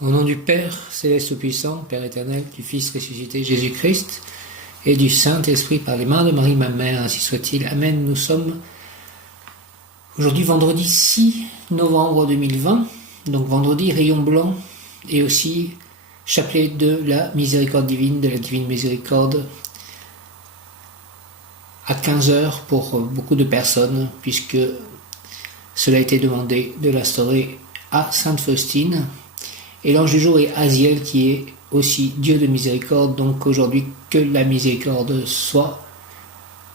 Au nom du Père, céleste puissant, Père éternel, du Fils ressuscité Jésus-Christ, et du Saint-Esprit par les mains de Marie, ma mère, ainsi soit-il. Amen. Nous sommes aujourd'hui vendredi 6 novembre 2020, donc vendredi rayon blanc, et aussi chapelet de la miséricorde divine, de la divine miséricorde, à 15h pour beaucoup de personnes, puisque cela a été demandé de l'instaurer à Sainte Faustine. Et l'ange du jour est Aziel, qui est aussi Dieu de miséricorde. Donc aujourd'hui, que la miséricorde soit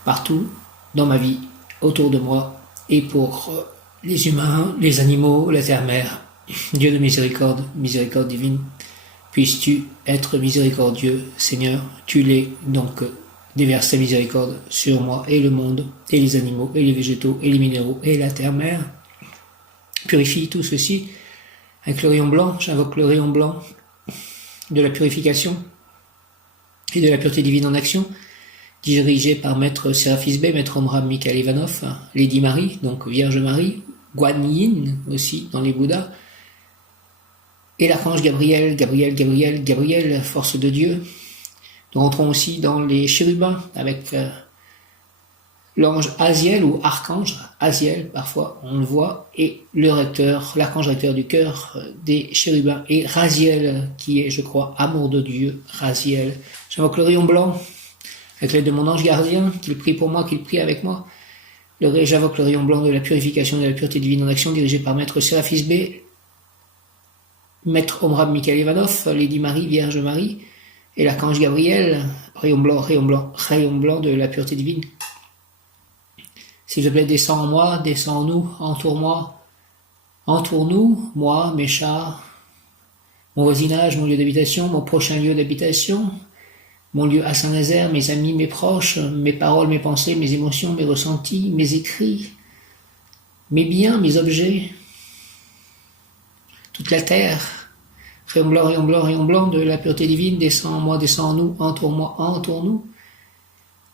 partout dans ma vie, autour de moi, et pour les humains, les animaux, la terre-mère. Dieu de miséricorde, miséricorde divine, puisses-tu être miséricordieux, Seigneur, tu l'es, donc déverse ta miséricorde sur moi et le monde, et les animaux, et les végétaux, et les minéraux, et la terre-mère. Purifie tout ceci avec le rayon blanc. J'invoque le rayon blanc de la purification et de la pureté divine en action, dirigé par Maître Séraphis Bey, Maître Omram Mikhaël Ivanov, Lady Marie, donc Vierge Marie, Guan Yin aussi dans les Bouddhas, et l'archange Gabriel, force de Dieu. Nous rentrons aussi dans les chérubins avec l'ange Aziel ou archange Aziel, parfois on le voit, et le recteur, l'archange recteur du cœur des chérubins, et Raziel, qui est, je crois, amour de Dieu, Raziel. J'invoque le rayon blanc avec l'aide de mon ange gardien, qu'il prie pour moi, qu'il prie avec moi. J'invoque le rayon blanc de la purification et de la pureté divine en action, dirigé par Maître Séraphis Bey, Maître Omram Mikhaël Ivanov, Lady Marie, Vierge Marie, et l'archange Gabriel, rayon blanc de la pureté divine. S'il te plaît, descends en moi, descends en nous, entoure-nous, moi, mes chats, mon voisinage, mon lieu d'habitation, mon prochain lieu d'habitation, mon lieu à Saint-Nazaire, mes amis, mes proches, mes paroles, mes pensées, mes émotions, mes ressentis, mes écrits, mes biens, mes objets, toute la terre. Rayon blanc de la pureté divine, descends en moi, descends en nous, entoure-moi, entoure-nous,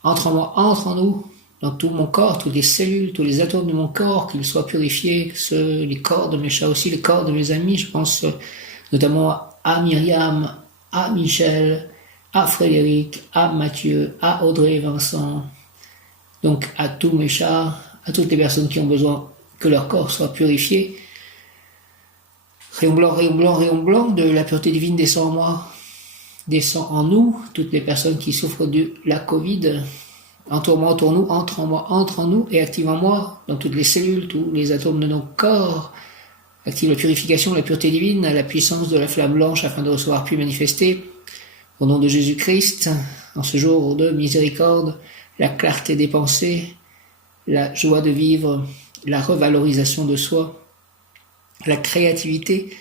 entre en moi, entre en nous, dans tout mon corps, toutes les cellules, tous les atomes de mon corps, qu'ils soient purifiés, les corps de mes chats aussi, les corps de mes amis. Je pense notamment à Myriam, à Michel, à Frédéric, à Mathieu, à Audrey et Vincent, donc à tous mes chats, à toutes les personnes qui ont besoin que leur corps soit purifié. Rayon blanc de la pureté divine, descend en moi, descend en nous, toutes les personnes qui souffrent de la Covid. Entoure-moi, entoure-nous, entre en moi, entre en nous, et active en moi, dans toutes les cellules, tous les atomes de nos corps. Active la purification, la pureté divine, la puissance de la flamme blanche, afin de recevoir puis manifester, au nom de Jésus-Christ, en ce jour de miséricorde, la clarté des pensées, la joie de vivre, la revalorisation de soi, la créativité,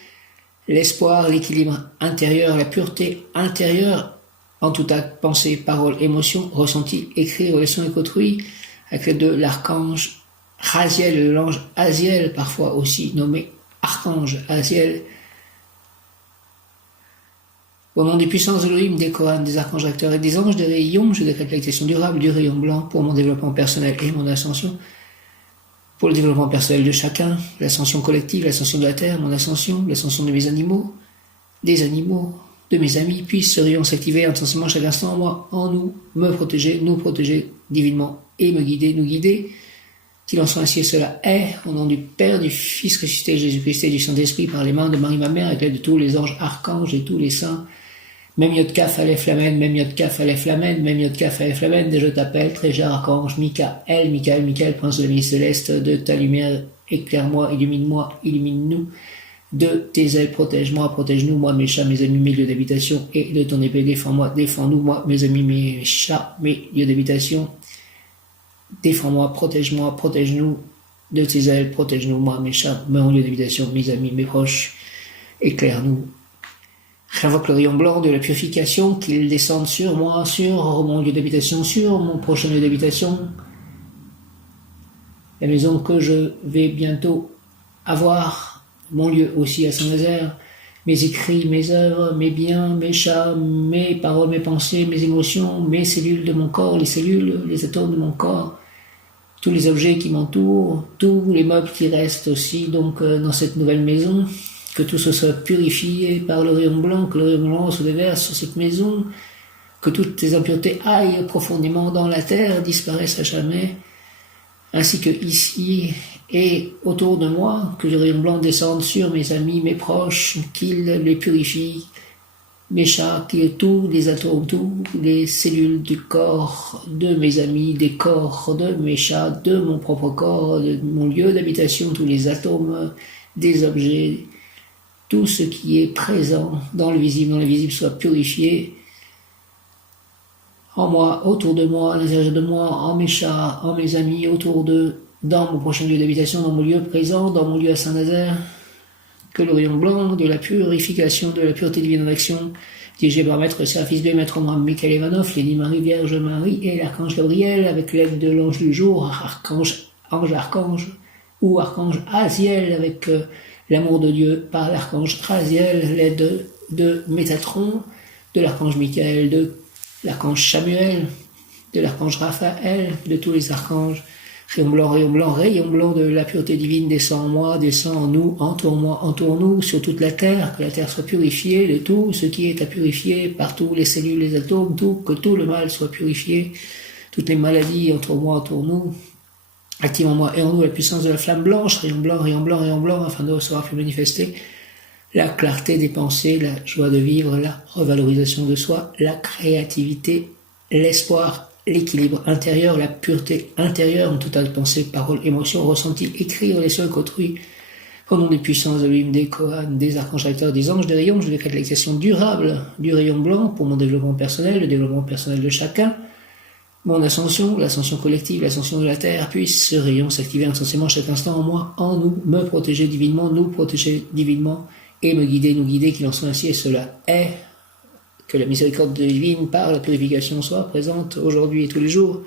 l'espoir, l'équilibre intérieur, la pureté intérieure, en tout acte, pensée, parole, émotion, ressenti, écrit, relation avec autrui, avec l'aide de l'archange Raziel, l'ange Aziel, parfois aussi nommé archange Aziel. Au nom des puissances de l'Elohim, des Korans, des archanges acteurs et des anges des rayons, je décrète l'activation durable du rayon blanc pour mon développement personnel et mon ascension, pour le développement personnel de chacun, l'ascension collective, l'ascension de la terre, mon ascension, l'ascension de mes animaux, des animaux, de mes amis, puissent ce rayon s'activer intensément chaque instant en moi, en nous, me protéger, nous protéger divinement et me guider, nous guider. Qu'il en soit ainsi et cela est, au nom du Père, du Fils ressuscité Jésus-Christ et du Saint-Esprit, par les mains de Marie ma mère, avec l'aide de tous les anges, archanges et tous les saints. Même Yod Kaf Aleph Lamed, même Yod Kaf Aleph Lamed, même Yod Kaf Aleph Lamed, et je t'appelle, très cher archange Michaël, prince de la nuit céleste, de ta lumière, éclaire-moi, illumine-moi, illumine-nous. De tes ailes, protège-moi, protège-nous, moi, mes chats, mes amis, mes lieux d'habitation, et de ton épée, défends-moi, défends-nous, moi, mes amis, mes chats, mes lieux d'habitation. Défends-moi, protège-moi, protège-nous, de tes ailes, protège-nous, moi, mes chats, mon lieu d'habitation, mes amis, mes proches, éclaire-nous. J'invoque le rayon blanc de la purification, qu'il descende sur moi, sur mon lieu d'habitation, sur mon prochain lieu d'habitation, la maison que je vais bientôt avoir, mon lieu aussi à Saint-Nazaire, mes écrits, mes œuvres, mes biens, mes chats, mes paroles, mes pensées, mes émotions, mes cellules de mon corps, les cellules, les atomes de mon corps, tous les objets qui m'entourent, tous les meubles qui restent aussi donc dans cette nouvelle maison, que tout se soit purifié par le rayon blanc, que le rayon blanc se déverse sur cette maison, que toutes les impuretés aillent profondément dans la terre, disparaissent à jamais, ainsi que ici et autour de moi, que le rayon blanc descende sur mes amis, mes proches, qu'il les purifie, mes chats, qu'il tous les atomes, toutes les cellules du corps de mes amis, des corps de mes chats, de mon propre corps, de mon lieu d'habitation, tous les atomes des objets, tout ce qui est présent dans le visible, dans l'invisible soit purifié en moi, autour de moi, à l'intérieur de moi, en mes chats, en mes amis, autour d'eux, dans mon prochain lieu d'habitation, dans mon lieu présent, dans mon lieu à Saint-Nazaire, que le rayon blanc de la purification, de la pureté divine en action, dirigé par Maître Serafis B, Maître Moine Michael Ivanov, Lady Marie, Vierge Marie et l'Archange Gabriel, avec l'aide de l'Ange du jour, Archange, ou Archange Aziel, avec l'amour de Dieu par l'Archange Aziel, l'aide de Métatron, de l'Archange Michael, de l'Archange Samuel, de l'Archange Raphaël, de tous les archanges. Rayon blanc de la pureté divine descend en moi, descend en nous, entoure-moi, entoure-nous sur toute la terre, que la terre soit purifiée de tout ce qui est à purifier, partout les cellules, les atomes, tout, que tout le mal soit purifié, toutes les maladies, entoure-moi, entoure-nous. Active en moi et en nous la puissance de la flamme blanche, rayon blanc, afin de recevoir plus manifester la clarté des pensées, la joie de vivre, la revalorisation de soi, la créativité, l'espoir, l'équilibre intérieur, la pureté intérieure en toute acte, pensée, parole, émotion, ressenti, écrit, relation avec autrui. Au nom des puissances de l'hymne, des Kohan, des archanges acteurs, des anges, des rayons, je décrète l'expression durable du rayon blanc pour mon développement personnel, le développement personnel de chacun. Mon ascension, l'ascension collective, l'ascension de la Terre, puisse ce rayon s'activer intensément chaque instant en moi, en nous, me protéger divinement, nous protéger divinement, et me guider, nous guider, qu'il en soit ainsi, et cela est. Que la miséricorde divine par la purification soit présente aujourd'hui et tous les jours,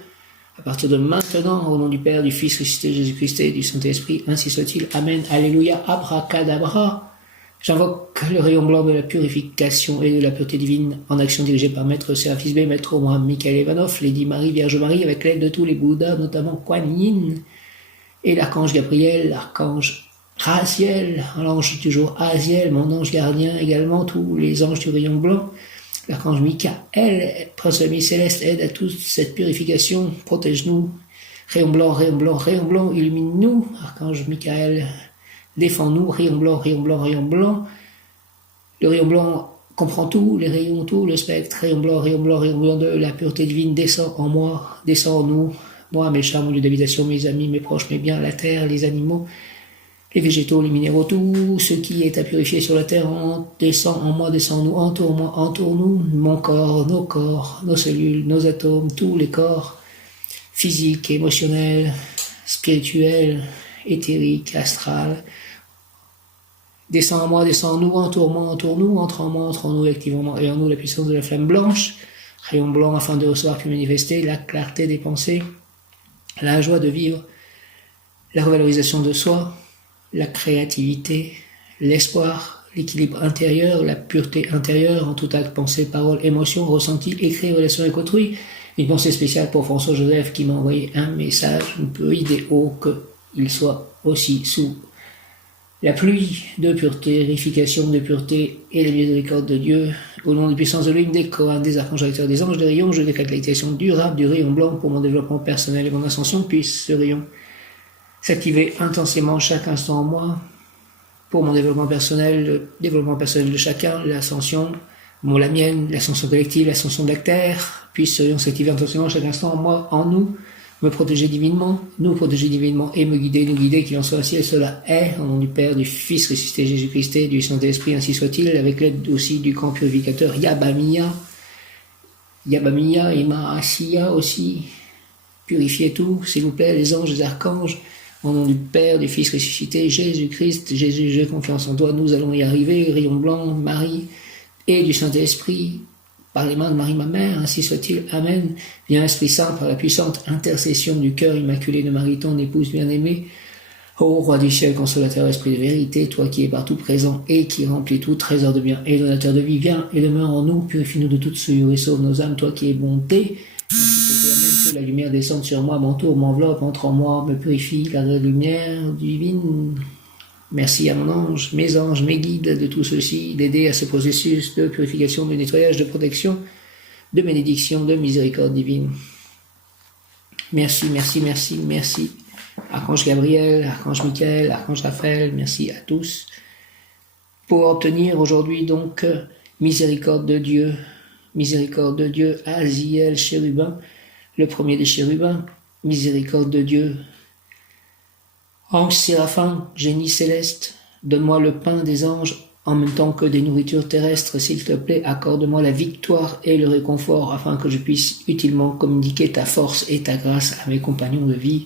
à partir de maintenant, au nom du Père, du Fils ressuscité Jésus-Christ et du Saint-Esprit, ainsi soit-il. Amen. Alléluia. Abracadabra. J'invoque le rayon blanc de la purification et de la pureté divine en action dirigée par Maître Serafis B, Maître Moine Michael Ivanov, Lady Marie, Vierge Marie, avec l'aide de tous les Bouddhas, notamment Kuan Yin, et l'Archange Gabriel, l'Archange Raziel, l'ange du jour Aziel, mon ange gardien également, tous les anges du rayon blanc, l'Archange Michael, Prince de la Nuit Céleste, aide à toute cette purification, protège-nous, rayon blanc, illumine-nous, Archange Michael, défends-nous, rayon blanc, le rayon blanc comprend tout, les rayons, tout, le spectre, rayon blanc de la pureté divine descend en moi, descend en nous, moi, mes chats, mon lieu d'habitation, mes amis, mes proches, mes biens, la terre, les animaux, les végétaux, les minéraux, tout ce qui est à purifier sur la terre, descend en moi, descend en nous, entoure-moi, entoure-nous, mon corps, nos cellules, nos atomes, tous les corps, physiques, émotionnels, spirituels, éthériques, astral. Descend en moi, descend en nous, entoure-moi, entoure-nous, entre en moi, entre en nous, active en moi et en nous la puissance de la flamme blanche, rayon blanc afin de recevoir puis manifester la clarté des pensées, la joie de vivre, la revalorisation de soi, la créativité, l'espoir, l'équilibre intérieur, la pureté intérieure en tout acte, pensée, parole, émotion, ressenti, écrit, relation avec autrui. Une pensée spéciale pour François Joseph qui m'a envoyé un message un peu idéal qu'il soit aussi sous la pluie de pureté, purification de pureté et la miséricorde de Dieu. Au nom des puissances de l'une des Koran, des archanges acteurs, des anges, des rayons, je décrète l'activation durable du rayon blanc pour mon développement personnel et mon ascension, puisse ce rayon s'activer intensément chaque instant en moi pour mon développement personnel, le développement personnel de chacun, l'ascension, la mienne, l'ascension collective, l'ascension de la terre, puisse ce rayon s'activer intensément chaque instant en moi, en nous, me protéger divinement, nous protéger divinement et me guider, nous guider, qu'il en soit ainsi, et cela est, au nom du Père, du Fils ressuscité Jésus-Christ et du Saint-Esprit, ainsi soit-il, avec l'aide aussi du grand purificateur Yabamiya et Mahasiya aussi. Purifiez tout, s'il vous plaît, les anges, les archanges, au nom du Père, du Fils ressuscité, Jésus-Christ, Jésus, j'ai confiance en toi, nous allons y arriver, rayon blanc, Marie, et du Saint-Esprit, par les mains de Marie, ma mère, ainsi soit-il, Amen. Viens, Esprit Saint, par la puissante intercession du cœur immaculé de Marie, ton épouse bien-aimée, ô Roi du ciel, consolateur, Esprit de vérité, toi qui es partout présent et qui remplis tout trésor de bien et donateur de vie, viens et demeure en nous, purifie-nous de toute souillure et sauve nos âmes, toi qui es bonté, que la lumière descende sur moi, m'entoure, m'enveloppe, entre en moi, me purifie, la lumière divine Merci à mon ange, mes anges, mes guides de tout ceci, d'aider à ce processus de purification, de nettoyage, de protection, de bénédiction, de miséricorde divine. Merci, merci, merci, merci. Archange Gabriel, Archange Michael, Archange Raphaël, merci à tous pour obtenir aujourd'hui donc miséricorde de Dieu, Aziel, chérubin, le premier des chérubins, miséricorde de Dieu, ange séraphin, génie céleste, donne-moi le pain des anges en même temps que des nourritures terrestres, s'il te plaît, accorde-moi la victoire et le réconfort afin que je puisse utilement communiquer ta force et ta grâce à mes compagnons de vie.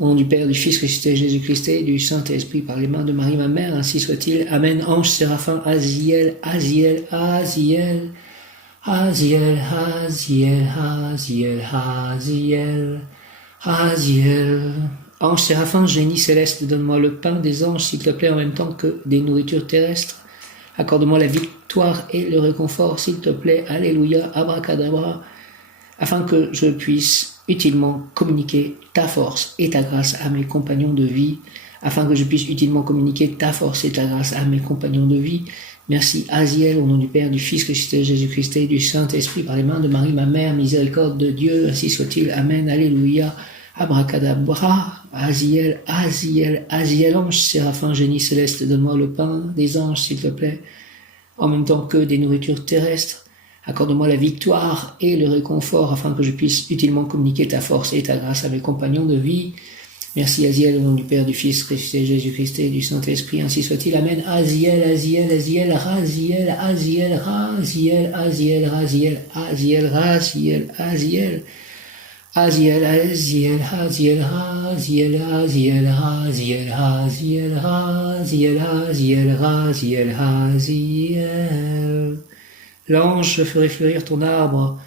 Au nom du Père, du Fils ressuscité, Jésus-Christ et du Saint-Esprit, par les mains de Marie, ma mère, ainsi soit-il. Amen. Ange séraphin, Aziel, Aziel, Aziel, Aziel, Aziel, Aziel, Aziel, Aziel. Ange séraphin, génie céleste, donne-moi le pain des anges, s'il te plaît, en même temps que des nourritures terrestres. Accorde-moi la victoire et le réconfort, s'il te plaît. Alléluia, abracadabra, afin que je puisse utilement communiquer ta force et ta grâce à mes compagnons de vie, afin que je puisse utilement communiquer ta force et ta grâce à mes compagnons de vie. Merci Aziel, au nom du Père, du Fils ressuscité, Jésus-Christ et du Saint-Esprit, par les mains de Marie, ma mère, miséricorde de Dieu, ainsi soit-il. Amen, alléluia, abracadabra, Aziel, Aziel, Aziel, ange séraphin, génie céleste, donne-moi le pain des anges, s'il te plaît, en même temps que des nourritures terrestres. Accorde-moi la victoire et le réconfort afin que je puisse utilement communiquer ta force et ta grâce à mes compagnons de vie. Merci Aziel, au nom du Père, du Fils, ressuscité, Jésus-Christ et du Saint-Esprit, ainsi soit-il. Amen. Aziel, Aziel, Aziel, Raziel, Aziel, Raziel, Aziel, Raziel, Aziel, Raziel, Aziel, Aziel, Aziel, Aziel, Raziel, Aziel, Raziel, Raziel, Raziel, Aziel, Raziel, Raziel. L'ange, je ferai fleurir ton arbre,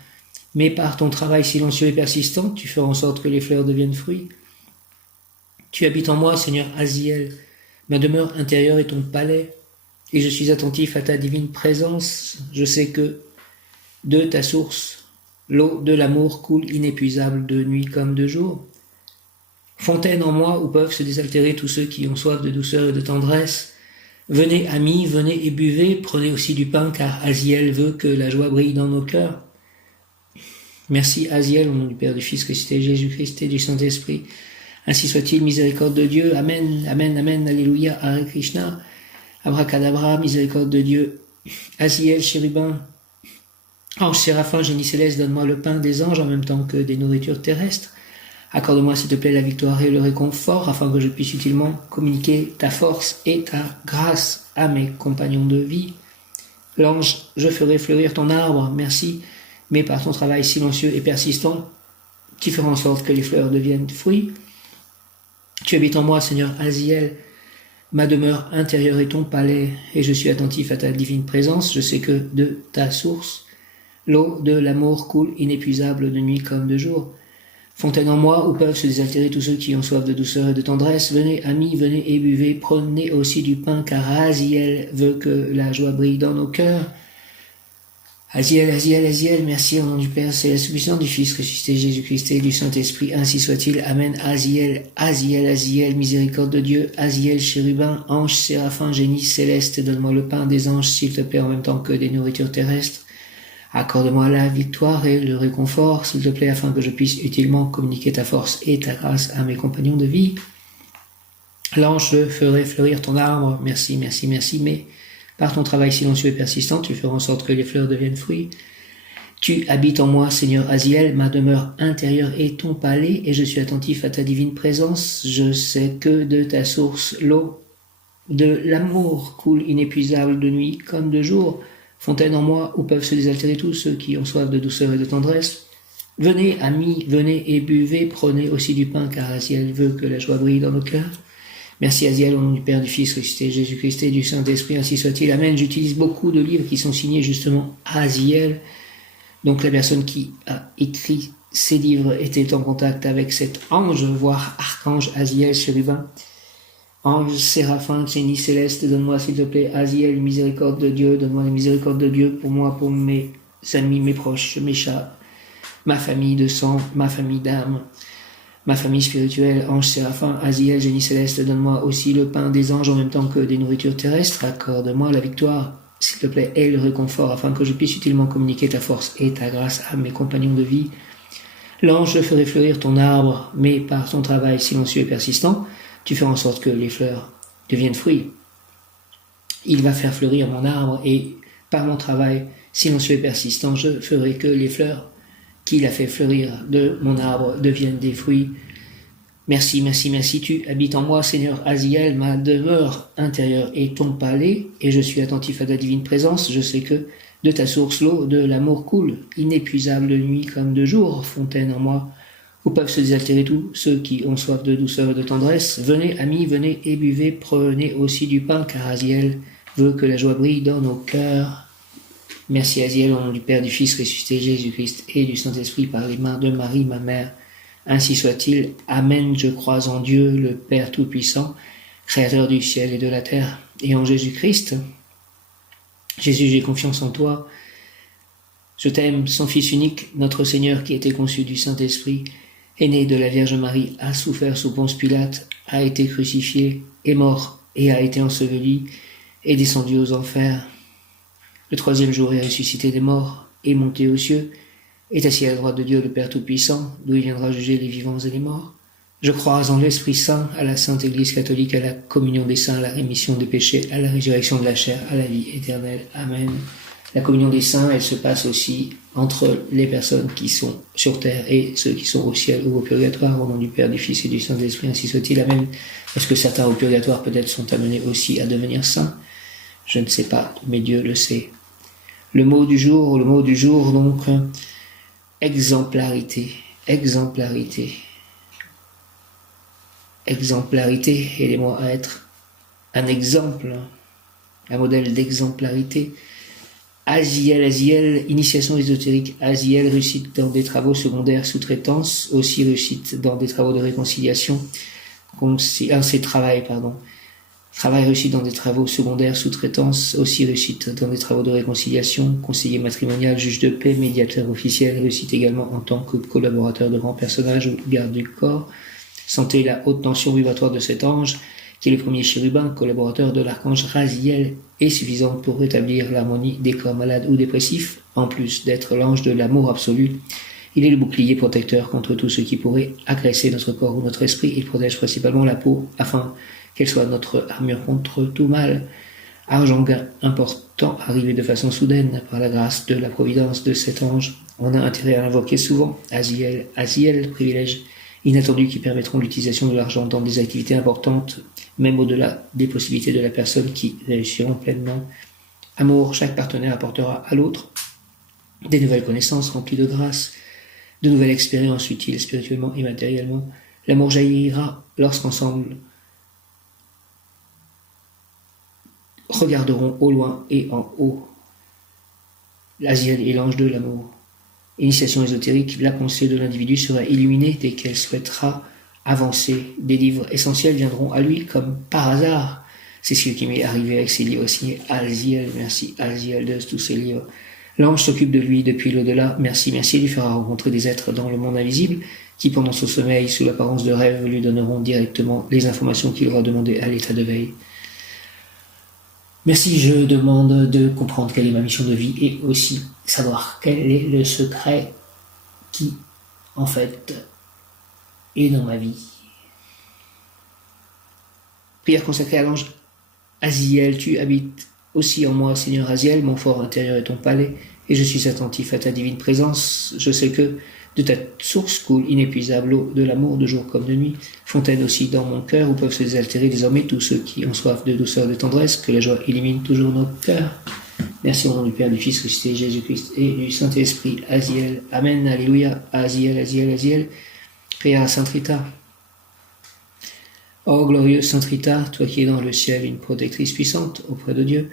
mais par ton travail silencieux et persistant, tu feras en sorte que les fleurs deviennent fruits. Tu habites en moi, Seigneur Aziel, ma demeure intérieure est ton palais, et je suis attentif à ta divine présence. Je sais que de ta source, l'eau de l'amour coule inépuisable de nuit comme de jour. Fontaine en moi où peuvent se désaltérer tous ceux qui ont soif de douceur et de tendresse. Venez, amis, venez et buvez, prenez aussi du pain, car Aziel veut que la joie brille dans nos cœurs. Merci Aziel, au nom du Père, du Fils ressuscité, Jésus-Christ et du Saint-Esprit. Ainsi soit-il, miséricorde de Dieu. Amen, amen, amen, alléluia, Hare Krishna. Abracadabra, miséricorde de Dieu. Aziel, chérubin, ange séraphin, génie céleste, donne-moi le pain des anges en même temps que des nourritures terrestres. Accorde-moi, s'il te plaît, la victoire et le réconfort, afin que je puisse utilement communiquer ta force et ta grâce à mes compagnons de vie. L'ange, je ferai fleurir ton arbre, merci, mais par ton travail silencieux et persistant, tu feras en sorte que les fleurs deviennent fruits. Tu habites en moi, Seigneur Aziel, ma demeure intérieure est ton palais, et je suis attentif à ta divine présence. Je sais que de ta source, l'eau de l'amour coule inépuisable de nuit comme de jour. Fontaine en moi où peuvent se désaltérer tous ceux qui ont soif de douceur et de tendresse. Venez, amis, venez et buvez, prenez aussi du pain, car Aziel veut que la joie brille dans nos cœurs. Aziel, Aziel, Aziel, merci au nom du Père, c'est la substance du Fils ressuscité, Jésus-Christ et du Saint-Esprit, ainsi soit-il. Amen. Aziel, Aziel, Aziel, miséricorde de Dieu, Aziel, chérubin, ange, séraphin, génie céleste, donne-moi le pain des anges, s'il te plaît, en même temps que des nourritures terrestres. Accorde-moi la victoire et le réconfort, s'il te plaît, afin que je puisse utilement communiquer ta force et ta grâce à mes compagnons de vie. L'ange, je ferai fleurir ton arbre, merci, merci, merci, mais par ton travail silencieux et persistant, tu feras en sorte que les fleurs deviennent fruits. Tu habites en moi, Seigneur Aziel, ma demeure intérieure est ton palais, et je suis attentif à ta divine présence. Je sais que de ta source, l'eau de l'amour coule inépuisable de nuit comme de jour. Fontaine en moi où peuvent se désaltérer tous ceux qui ont soif de douceur et de tendresse. Venez, amis, venez et buvez, prenez aussi du pain, car Aziel veut que la joie brille dans nos cœurs. Merci Aziel, au nom du Père, du Fils ressuscité, Jésus-Christ et du Saint-Esprit, ainsi soit-il. Amen. J'utilise beaucoup de livres qui sont signés justement Aziel. Donc la personne qui a écrit ces livres était en contact avec cet ange, voire archange Aziel, chérubin. Ange, séraphin, génie céleste, donne-moi s'il te plaît, Aziel, miséricorde de Dieu, donne-moi la miséricorde de Dieu pour moi, pour mes amis, mes proches, mes chats, ma famille de sang, ma famille d'âme. ma famille spirituelle, ange séraphin, Aziel, génie céleste, donne-moi aussi le pain des anges en même temps que des nourritures terrestres, accorde-moi la victoire, s'il te plaît, et le réconfort, afin que je puisse utilement communiquer ta force et ta grâce à mes compagnons de vie. L'ange ferait fleurir ton arbre, mais par ton travail silencieux et persistant, tu feras en sorte que les fleurs deviennent fruits. Il va faire fleurir mon arbre, et par mon travail silencieux et persistant, je ferai que les fleurs qu'il a fait fleurir de mon arbre deviennent des fruits. Merci, merci, merci, tu habites en moi, Seigneur Aziel, ma demeure intérieure est ton palais, et je suis attentif à ta divine présence. Je sais que de ta source, l'eau de l'amour coule, inépuisable de nuit comme de jour, fontaine en moi, où peuvent se désaltérer tous ceux qui ont soif de douceur et de tendresse. Venez, amis, venez et buvez, prenez aussi du pain, car Aziel veut que la joie brille dans nos cœurs. Merci Aziel, au nom du Père, du Fils ressuscité, Jésus-Christ, et du Saint-Esprit, par les mains de Marie, ma mère. Ainsi soit-il. Amen. Je crois en Dieu, le Père Tout-Puissant, Créateur du ciel et de la terre, et en Jésus-Christ. Jésus, j'ai confiance en toi. Je t'aime, son Fils unique, notre Seigneur, qui était conçu du Saint-Esprit, est né de la Vierge Marie, a souffert sous Ponce Pilate, a été crucifié, est mort et a été enseveli, est descendu aux enfers. Le troisième jour est ressuscité des morts, est monté aux cieux, est assis à la droite de Dieu le Père Tout-Puissant, d'où il viendra juger les vivants et les morts. Je crois en l'Esprit Saint, à la Sainte Église catholique, à la communion des saints, à la rémission des péchés, à la résurrection de la chair, à la vie éternelle. Amen. La communion des saints, elle se passe aussi entre les personnes qui sont sur terre et ceux qui sont au ciel ou au purgatoire, au nom du Père, du Fils et du Saint-Esprit, ainsi soit-il. Amen. Est-ce que certains au purgatoire peut-être sont amenés aussi à devenir saints? Je ne sais pas, mais Dieu le sait. Le mot du jour, donc, exemplarité, exemplarité, exemplarité, aidez-moi à être un exemple, un modèle d'exemplarité. Aziel, initiation ésotérique. Aziel, réussite dans des travaux secondaires sous-traitance, aussi réussite dans des travaux de réconciliation, Travail réussite dans des travaux secondaires sous-traitance, aussi réussite dans des travaux de réconciliation, conseiller matrimonial, juge de paix, médiateur officiel, réussite également en tant que collaborateur de grands personnages ou garde du corps. Sentez la haute tension vibratoire de cet ange, qui est le premier chérubin, collaborateur de l'archange Raziel, est suffisante pour rétablir l'harmonie des corps malades ou dépressifs, en plus d'être l'ange de l'amour absolu. Il est le bouclier protecteur contre tout ce qui pourrait agresser notre corps ou notre esprit. Il protège principalement la peau, afin qu'elle soit notre armure contre tout mal. Argent gain important, arrivé de façon soudaine par la grâce de la providence de cet ange. On a intérêt à l'invoquer souvent. Aziel, privilèges inattendus qui permettront l'utilisation de l'argent dans des activités importantes, même au-delà des possibilités de la personne qui réussiront pleinement. Amour, chaque partenaire apportera à l'autre des nouvelles connaissances remplies de grâce, de nouvelles expériences utiles spirituellement et matériellement. L'amour jaillira lorsqu'ensemble regarderont au loin et en haut. L'Aziel est l'ange de l'amour. Initiation ésotérique, la pensée de l'individu sera illuminée dès qu'elle souhaitera avancer. Des livres essentiels viendront à lui comme par hasard. C'est ce qui m'est arrivé avec ces livres signés Aziel. Merci Aziel de tous ces livres. L'ange s'occupe de lui depuis l'au-delà. Merci, il lui fera rencontrer des êtres dans le monde invisible qui, pendant son sommeil, sous l'apparence de rêve, lui donneront directement les informations qu'il aura demandées à l'état de veille. Merci, je demande de comprendre quelle est ma mission de vie et aussi savoir quel est le secret qui, en fait, est dans ma vie. Prière consacrée à l'ange Aziel, tu habites aussi en moi, Seigneur Aziel, mon fort intérieur est ton palais, et je suis attentif à ta divine présence. Je sais que de ta source coule inépuisable l'eau de l'amour de jour comme de nuit, fontaine aussi dans mon cœur où peuvent se désaltérer désormais tous ceux qui ont soif de douceur et de tendresse, que la joie illumine toujours nos cœurs. Merci au nom du Père, du Fils ressuscité, Jésus-Christ et du Saint-Esprit. Aziel. Amen. Alléluia. Aziel, Aziel, Aziel. Prière à Sainte Rita. Ô glorieuse Sainte Rita, toi qui es dans le ciel, une protectrice puissante auprès de Dieu,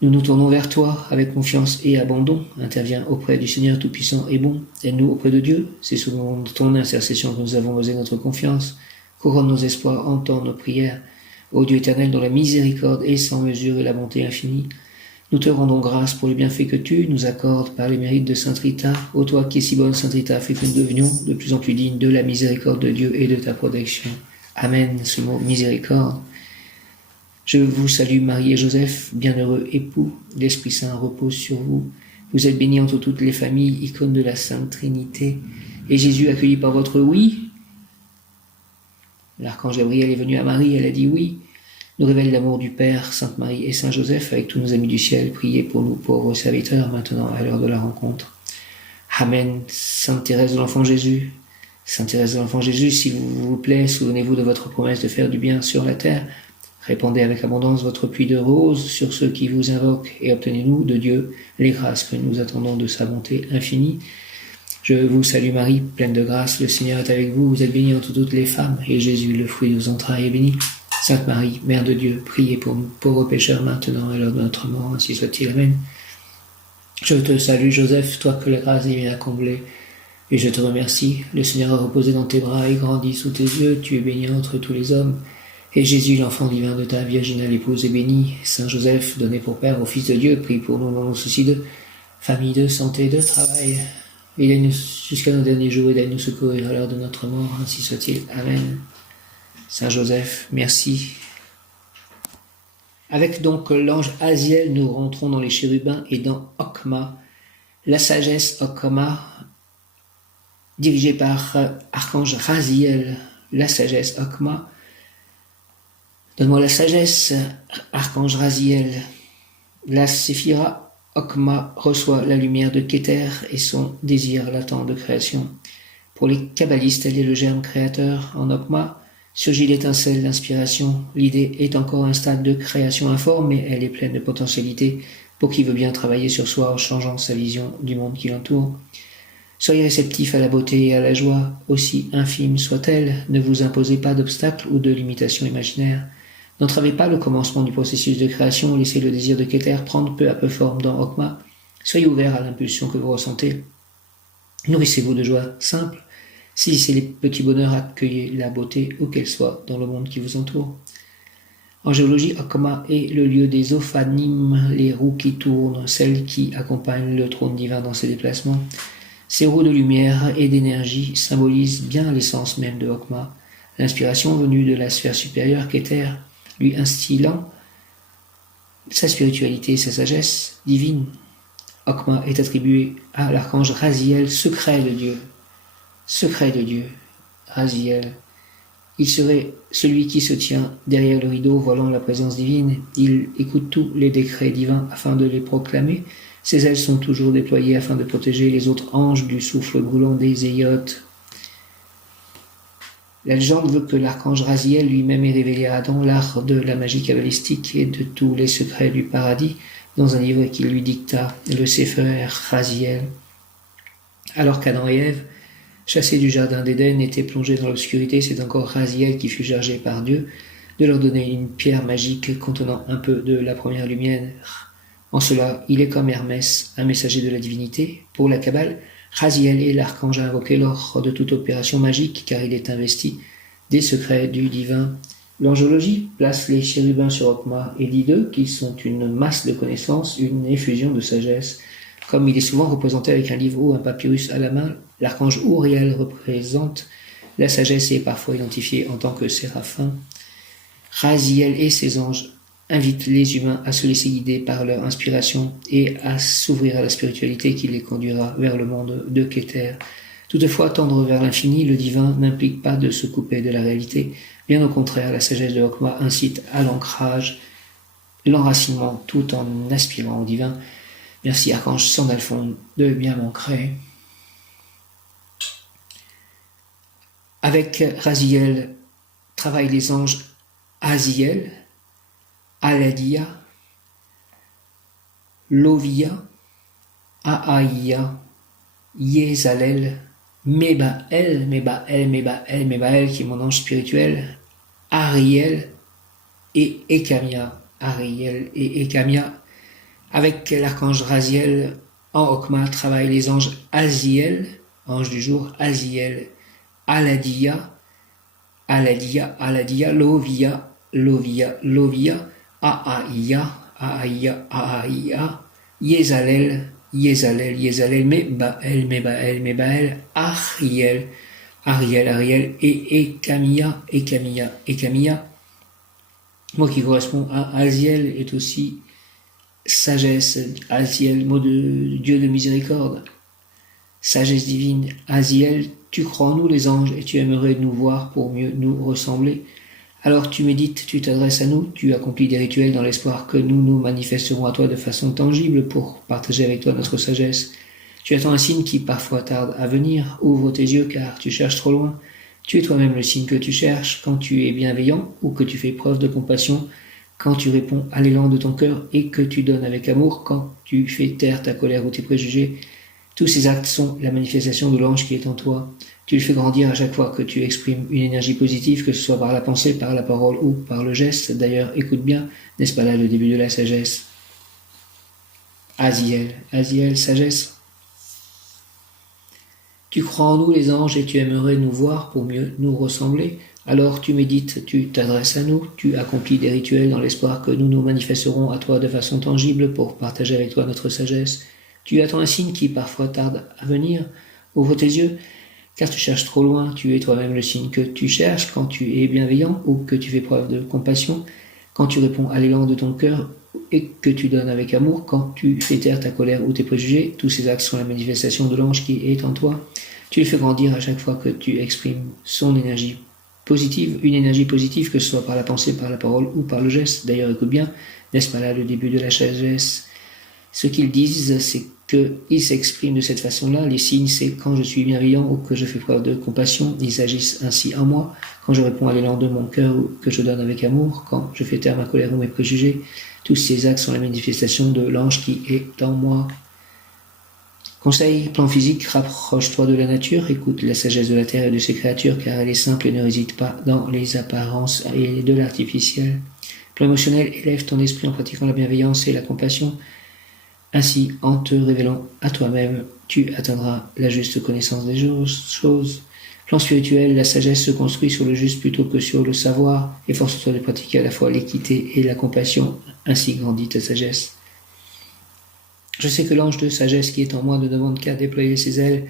nous nous tournons vers toi avec confiance et abandon. Interviens auprès du Seigneur Tout-Puissant et bon. Aide-nous auprès de Dieu. C'est sous ton intercession que nous avons osé notre confiance. Couronne nos espoirs, entends nos prières. Ô Dieu éternel, dont la miséricorde est sans mesure et la bonté infinie, Nous te rendons grâce pour les bienfaits que tu nous accordes par les mérites de Sainte Rita. Ô toi qui es si bonne, Sainte Rita, fais que nous devenions de plus en plus dignes de la miséricorde de Dieu et de ta protection. Amen. Ce mot miséricorde. Je vous salue Marie et Joseph, bienheureux époux. L'Esprit Saint repose sur vous. Vous êtes bénis entre toutes les familles, icône de la Sainte Trinité. Et Jésus, accueilli par votre oui, l'archange Gabriel est venu à Marie, elle a dit oui, nous révèle l'amour du Père, Sainte Marie et Saint Joseph, avec tous nos amis du ciel, priez pour nous pauvres serviteurs, maintenant à l'heure de la rencontre. Amen. Sainte Thérèse de l'Enfant Jésus, Sainte Thérèse de l'Enfant Jésus, s'il vous plaît, souvenez-vous de votre promesse de faire du bien sur la terre. Répandez avec abondance votre pluie de roses sur ceux qui vous invoquent et obtenez-nous de Dieu les grâces que nous attendons de sa bonté infinie. Je vous salue Marie, pleine de grâce, le Seigneur est avec vous, vous êtes bénie entre toutes les femmes, et Jésus, le fruit de vos entrailles, est béni. Sainte Marie, Mère de Dieu, priez pour nous, pauvres pécheurs, maintenant et à l'heure de notre mort, ainsi soit-il. Amen. Je te salue Joseph, toi que la grâce divine a comblé, et je te remercie. Le Seigneur a reposé dans tes bras et grandi sous tes yeux, tu es béni entre tous les hommes, et Jésus, l'enfant divin de ta virginale épouse, est béni. Saint Joseph, donné pour Père au Fils de Dieu, prie pour nous dans nos soucis de famille, de santé, de travail. Et aide-nous jusqu'à nos derniers jours et d'aide nous secourir à l'heure de notre mort, ainsi soit-il. Amen. Saint Joseph, merci. Avec donc l'ange Aziel, nous rentrons dans les chérubins et dans Okma, la sagesse Okma, dirigée par archange Raziel, la sagesse Okma. Donne-moi la sagesse, archange Raziel. La séphira Okma reçoit la lumière de Keter et son désir latent de création. Pour les kabbalistes, elle est le germe créateur. En Okma surgit l'étincelle d'inspiration. L'idée est encore un stade de création informe, mais elle est pleine de potentialité pour qui veut bien travailler sur soi en changeant sa vision du monde qui l'entoure. Soyez réceptifs à la beauté et à la joie, aussi infime soit-elle. Ne vous imposez pas d'obstacles ou de limitations imaginaires. N'entravez pas le commencement du processus de création, laissez le désir de Keter prendre peu à peu forme dans Okma. Soyez ouverts à l'impulsion que vous ressentez. Nourrissez-vous de joie simple. Saisissez les petits bonheurs, accueillez la beauté où qu'elle soit dans le monde qui vous entoure. En géologie, Okma est le lieu des ophanimes, les roues qui tournent, celles qui accompagnent le trône divin dans ses déplacements. Ces roues de lumière et d'énergie symbolisent bien l'essence même de Okma, l'inspiration venue de la sphère supérieure Keter, lui instillant sa spiritualité et sa sagesse divine. Okma est attribué à l'archange Raziel, secret de Dieu, Raziel. Il serait celui qui se tient derrière le rideau, voilant la présence divine. Il écoute tous les décrets divins afin de les proclamer. Ses ailes sont toujours déployées afin de protéger les autres anges du souffle brûlant des zéiotes. La légende veut que l'archange Raziel lui-même ait révélé à Adam l'art de la magie kabbalistique et de tous les secrets du paradis dans un livre qu'il lui dicta, le Sefer Raziel. Alors qu'Adam et Ève, chassés du jardin d'Éden, étaient plongés dans l'obscurité, c'est encore Raziel qui fut chargé par Dieu de leur donner une pierre magique contenant un peu de la première lumière. En cela, il est comme Hermès, un messager de la divinité. Pour la Kabbale, Raziel est l'archange invoqué lors de toute opération magique, car il est investi des secrets du divin. L'angiologie place les chérubins sur Okma et dit d'eux qu'ils sont une masse de connaissances, une effusion de sagesse. Comme il est souvent représenté avec un livre ou un papyrus à la main, l'archange Uriel représente la sagesse et est parfois identifié en tant que séraphin. Raziel et ses anges invitent les humains à se laisser guider par leur inspiration et à s'ouvrir à la spiritualité qui les conduira vers le monde de Keter. Toutefois, tendre vers l'infini, le divin n'implique pas de se couper de la réalité. Bien au contraire, la sagesse de Okma incite à l'ancrage, l'enracinement, tout en aspirant au divin. Merci, archange Sandalphon, de bien m'ancrer. Avec Raziel travaillent les anges Aziel, Aladia, Lovia, Ahaïa, Yezalel, Mebaël, qui est mon ange spirituel, Ariel et Ekamia. Avec l'archange Raziel, en Okma travaillent les anges Aziel, ange du jour, Aziel, Aladia, Lovia, Ahaïa, Aïa, Aïa, Yezalel, Yezalel, Yezalel, Mebael, Mebael, Mebael, Ariel, Ariel, Ariel, et Camilla, et Camilla, et Camilla. Mot qui correspond à Aziel est aussi sagesse, Aziel, mot de Dieu de miséricorde, sagesse divine. Aziel, tu crois en nous les anges et tu aimerais nous voir pour mieux nous ressembler. Alors tu médites, tu t'adresses à nous, tu accomplis des rituels dans l'espoir que nous nous manifesterons à toi de façon tangible pour partager avec toi notre sagesse. Tu attends un signe qui parfois tarde à venir, ouvre tes yeux car tu cherches trop loin. Tu es toi-même le signe que tu cherches quand tu es bienveillant ou que tu fais preuve de compassion, quand tu réponds à l'élan de ton cœur et que tu donnes avec amour, quand tu fais taire ta colère ou tes préjugés. Tous ces actes sont la manifestation de l'ange qui est en toi. Tu le fais grandir à chaque fois que tu exprimes une énergie positive, que ce soit par la pensée, par la parole ou par le geste. D'ailleurs, écoute bien, n'est-ce pas là le début de la sagesse? Aziel, Aziel, sagesse. Tu crois en nous les anges et tu aimerais nous voir pour mieux nous ressembler. Alors tu médites, tu t'adresses à nous, tu accomplis des rituels dans l'espoir que nous nous manifesterons à toi de façon tangible pour partager avec toi notre sagesse. Tu attends un signe qui parfois tarde à venir. Ouvre tes yeux, car tu cherches trop loin. Tu es toi-même le signe que tu cherches quand tu es bienveillant ou que tu fais preuve de compassion, quand tu réponds à l'élan de ton cœur et que tu donnes avec amour, quand tu fais taire ta colère ou tes préjugés. Tous ces actes sont la manifestation de l'ange qui est en toi. Tu le fais grandir à chaque fois que tu exprimes son énergie positive, une énergie positive, que ce soit par la pensée, par la parole ou par le geste. D'ailleurs, écoute bien, n'est-ce pas là le début de la sagesse? Ce qu'ils disent, c'est qu'ils s'expriment de cette façon-là. Les signes, c'est quand je suis bienveillant ou que je fais preuve de compassion. Ils agissent ainsi en moi. Quand je réponds à l'élan de mon cœur ou que je donne avec amour. Quand je fais taire ma colère ou mes préjugés. Tous ces actes sont la manifestation de l'ange qui est en moi. Conseil, plan physique, rapproche-toi de la nature, écoute la sagesse de la terre et de ses créatures, car elle est simple et ne réside pas dans les apparences et de l'artificiel. Plan émotionnel, élève ton esprit en pratiquant la bienveillance et la compassion. Ainsi, en te révélant à toi-même, tu atteindras la juste connaissance des choses. Plan spirituel, la sagesse se construit sur le juste plutôt que sur le savoir. Efforce-toi de pratiquer à la fois l'équité et la compassion. Ainsi grandit ta sagesse. Je sais que l'ange de sagesse qui est en moi ne demande qu'à déployer ses ailes.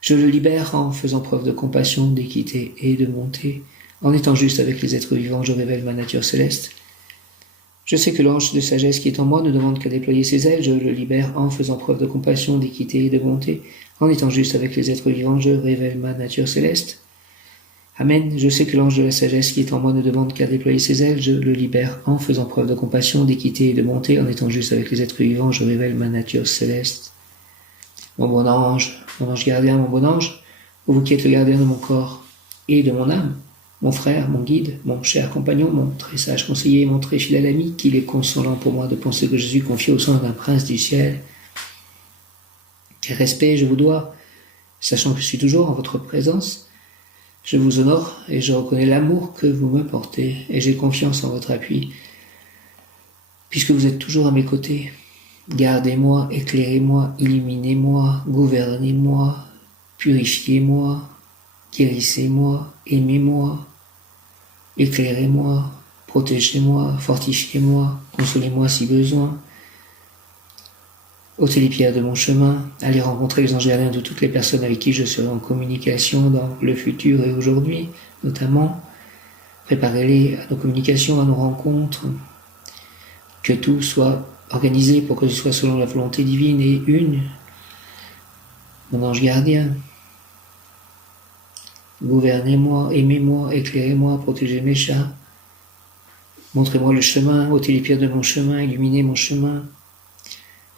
Je le libère en faisant preuve de compassion, d'équité et de bonté. En étant juste avec les êtres vivants, je révèle ma nature céleste. Je sais que l'ange de sagesse qui est en moi ne demande qu'à déployer ses ailes. Je le libère en faisant preuve de compassion, d'équité et de bonté. En étant juste avec les êtres vivants, je révèle ma nature céleste. Amen. Je sais que l'ange de la sagesse qui est en moi ne demande qu'à déployer ses ailes. Je le libère en faisant preuve de compassion, d'équité et de bonté. En étant juste avec les êtres vivants, je révèle ma nature céleste. Mon bon ange gardien, mon bon ange, vous qui êtes le gardien de mon corps et de mon âme, mon frère, mon guide, mon cher compagnon, mon très sage conseiller, mon très fidèle ami, qu'il est consolant pour moi de penser que je suis confié au sein d'un prince du ciel. Quel respect je vous dois, sachant que je suis toujours en votre présence. Je vous honore et je reconnais l'amour que vous me portez et j'ai confiance en votre appui, puisque vous êtes toujours à mes côtés. Gardez-moi, éclairez-moi, illuminez-moi, gouvernez-moi, purifiez-moi, guérissez-moi, aimez-moi, éclairez-moi, protégez-moi, fortifiez-moi, consolez-moi si besoin. Ôtez les pierres de mon chemin, allez rencontrer les anges gardiens de toutes les personnes avec qui je serai en communication dans le futur et aujourd'hui, notamment. Préparez-les à nos communications, à nos rencontres, que tout soit organisé pour que ce soit selon la volonté divine et une. Mon ange gardien, gouvernez-moi, aimez-moi, éclairez-moi, protégez mes chats. Montrez-moi le chemin, ôtez les pierres de mon chemin, illuminez mon chemin.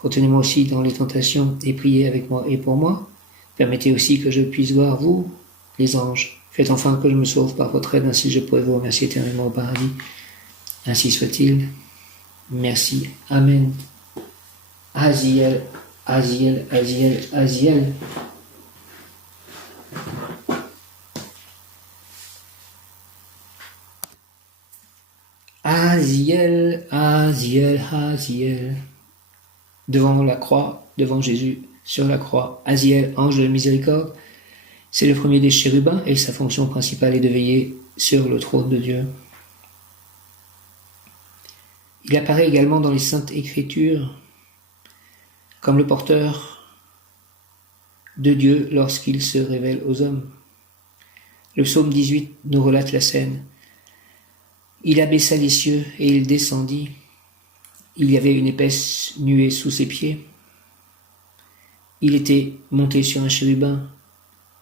Retenez-moi aussi dans les tentations et priez avec moi et pour moi. Permettez aussi que je puisse voir vous, les anges. Faites enfin que je me sauve par votre aide, ainsi je pourrai vous remercier éternellement au paradis. Ainsi soit-il. Merci. Amen. Aziel, Aziel, Aziel, Aziel. Aziel, Aziel, Aziel. Devant la croix, devant Jésus, sur la croix, Aziel, ange de la miséricorde, c'est le premier des chérubins et sa fonction principale est de veiller sur le trône de Dieu. Il apparaît également dans les Saintes Écritures comme le porteur de Dieu lorsqu'il se révèle aux hommes. Le psaume 18 nous relate la scène. Il abaissa les cieux et il descendit. Il y avait une épaisse nuée sous ses pieds. Il était monté sur un chérubin.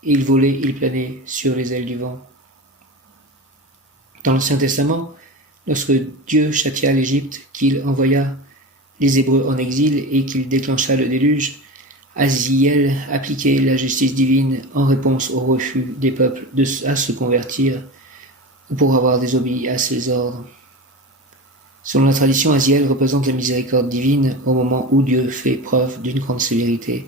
Il volait, il planait sur les ailes du vent. Dans l'Ancien Testament, lorsque Dieu châtia l'Égypte, qu'il envoya les Hébreux en exil et qu'il déclencha le déluge, Aziel appliquait la justice divine en réponse au refus des peuples à se convertir ou pour avoir désobéi à ses ordres. Selon la tradition, Aziel représente la miséricorde divine au moment où Dieu fait preuve d'une grande sévérité.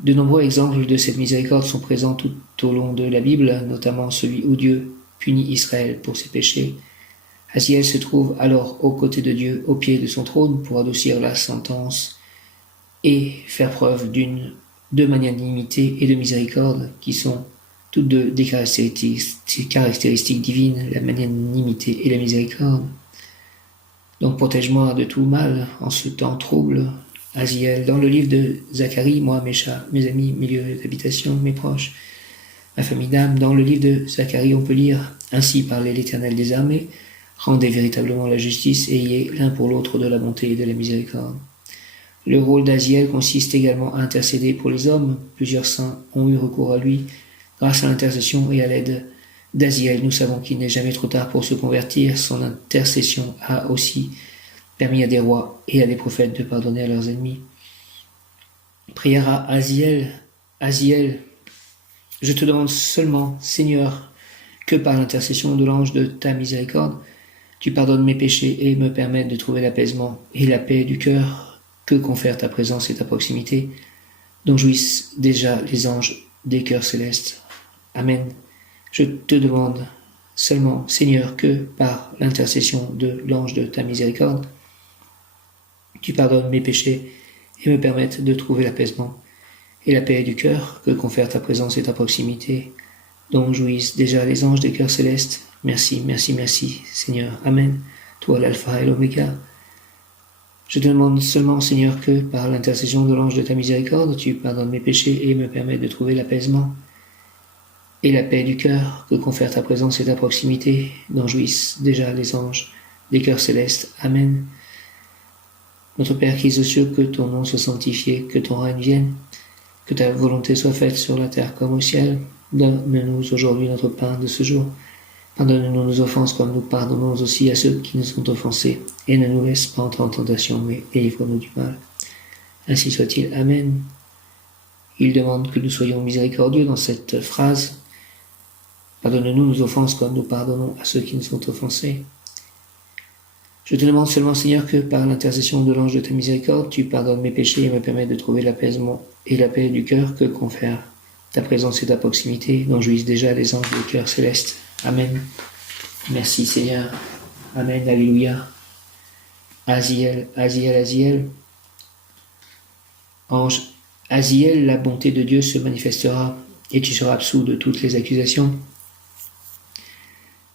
De nombreux exemples de cette miséricorde sont présents tout au long de la Bible, notamment celui où Dieu punit Israël pour ses péchés. Aziel se trouve alors aux côtés de Dieu, au pied de son trône, pour adoucir la sentence et faire preuve de magnanimité et de miséricorde, qui sont toutes deux des caractéristiques divines, la magnanimité et la miséricorde. Donc protège-moi de tout mal en ce temps trouble. Aziel, dans le livre de Zacharie, moi, mes chats, mes amis, mes lieux d'habitation, mes proches, ma famille d'âme, dans le livre de Zacharie, on peut lire « Ainsi parlait l'Éternel des armées, rendez véritablement la justice et ayez l'un pour l'autre de la bonté et de la miséricorde. » Le rôle d'Aziel consiste également à intercéder pour les hommes. Plusieurs saints ont eu recours à lui. Grâce à l'intercession et à l'aide d'Aziel, nous savons qu'il n'est jamais trop tard pour se convertir. Son intercession a aussi permis à des rois et à des prophètes de pardonner à leurs ennemis. Prière à Aziel. Aziel, je te demande seulement, Seigneur, que par l'intercession de l'ange de ta miséricorde, tu pardonnes mes péchés et me permettes de trouver l'apaisement et la paix du cœur que confère ta présence et ta proximité, dont jouissent déjà les anges des cœurs célestes. Amen. Je te demande seulement, Seigneur, que par l'intercession de l'ange de ta miséricorde, tu pardonnes mes péchés et me permettes de trouver l'apaisement et la paix du cœur que confère ta présence et ta proximité, dont jouissent déjà les anges des cœurs célestes. Merci, merci, merci, Seigneur. Amen. Toi, l'alpha et l'oméga. Je te demande seulement, Seigneur, que par l'intercession de l'ange de ta miséricorde, tu pardonnes mes péchés et me permettes de trouver l'apaisement et la paix du cœur que confère ta présence et ta proximité, dont jouissent déjà les anges des cœurs célestes. Amen. Notre Père qui es aux cieux, que ton nom soit sanctifié, que ton règne vienne, que ta volonté soit faite sur la terre comme au ciel. Donne-nous aujourd'hui notre pain de ce jour. Pardonne-nous nos offenses comme nous pardonnons aussi à ceux qui nous ont offensés. Et ne nous laisse pas entrer en tentation, mais délivre-nous du mal. Ainsi soit-il. Amen. Il demande que nous soyons miséricordieux dans cette phrase. Pardonne-nous nos offenses comme nous pardonnons à ceux qui nous ont offensés. Je te demande seulement, Seigneur, que par l'intercession de l'ange de ta miséricorde, tu pardonnes mes péchés et me permettes de trouver l'apaisement et la paix du cœur que confère ta présence et ta proximité, dont jouissent déjà les anges des cœurs célestes. Amen. Merci Seigneur. Amen. Alléluia. Aziel, Aziel, Aziel. Ange Aziel, la bonté de Dieu se manifestera et tu seras absous de toutes les accusations.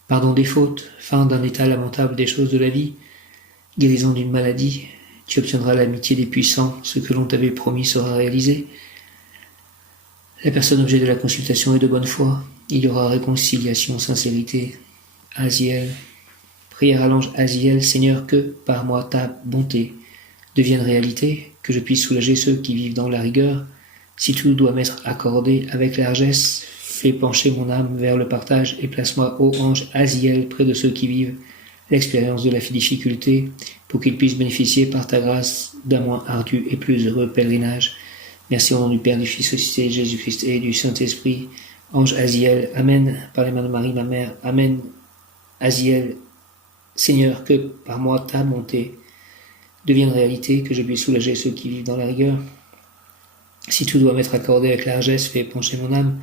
Pardon des fautes, fin d'un état lamentable des choses de la vie, guérison d'une maladie, tu obtiendras l'amitié des puissants, ce que l'on t'avait promis sera réalisé. La personne objet de la consultation est de bonne foi, il y aura réconciliation, sincérité. Aziel, prière à l'ange Aziel, Seigneur, que par moi ta bonté devienne réalité, que je puisse soulager ceux qui vivent dans la rigueur. Si tout doit m'être accordé avec largesse, fais pencher mon âme vers le partage et place-moi, ô ange Aziel, près de ceux qui vivent l'expérience de la difficulté, pour qu'ils puissent bénéficier par ta grâce d'un moins ardu et plus heureux pèlerinage. Merci au nom du Père, du Fils ressuscité, Jésus-Christ et du Saint-Esprit. Ange Aziel, Amen. Par les mains de Marie, ma mère, Amen. Aziel, Seigneur, que par moi ta bonté devienne réalité, que je puisse soulager ceux qui vivent dans la rigueur. Si tout doit m'être accordé avec largesse, fais pencher mon âme